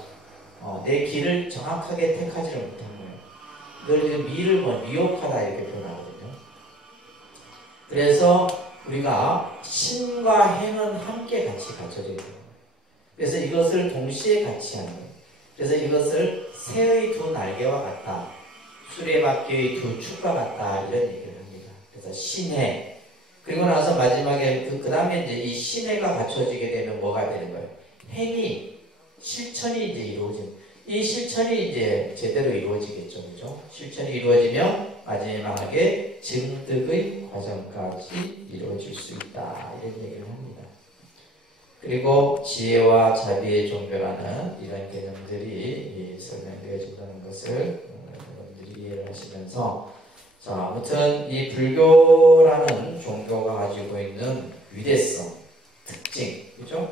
내 길을 정확하게 택하지를 못한 거예요. 이걸 미를 미혹하다 이렇게 표현하거든요. 그래서 우리가 신과 행은 함께 같이 갖춰져야 돼요. 그래서 이것을 동시에 같이 하는 거예요. 그래서 이것을 새의 두 날개와 같다. 수레바퀴의 두 축과 같다. 이런 얘기를 합니다. 그래서 신해. 그리고 나서 마지막에 그 다음에 이제 이 신해가 갖춰지게 되면 뭐가 되는 거예요? 행위, 실천이 이제 이루어진. 이 실천이 이제 제대로 이루어지겠죠, 그죠? 실천이 이루어지면 마지막에 증득의 과정까지 이루어질 수 있다. 이런 얘기를 합니다. 그리고 지혜와 자비의 종교라는 이런 개념들이 설명되어진다는 것을 여러분들이 이해를 하시면서, 자, 아무튼 이 불교라는 종교가 가지고 있는 위대성, 특징, 그죠?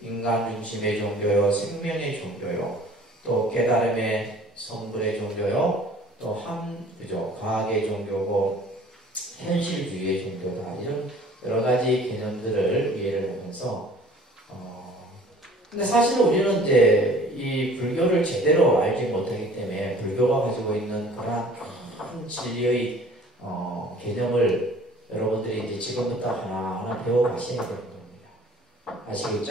인간 중심의 종교요, 생명의 종교요, 또 깨달음의 성불의 종교요, 또 그죠? 과학의 종교고 현실주의의 종교다. 이런 여러 가지 개념들을 이해를 하면서, 근데 사실 우리는 이제 이 불교를 제대로 알지 못하기 때문에 불교가 가지고 있는 그러한 큰 진리의 개념을 여러분들이 이제 지금부터 하나하나 배워가셔야 되는 겁니다. 아시겠죠?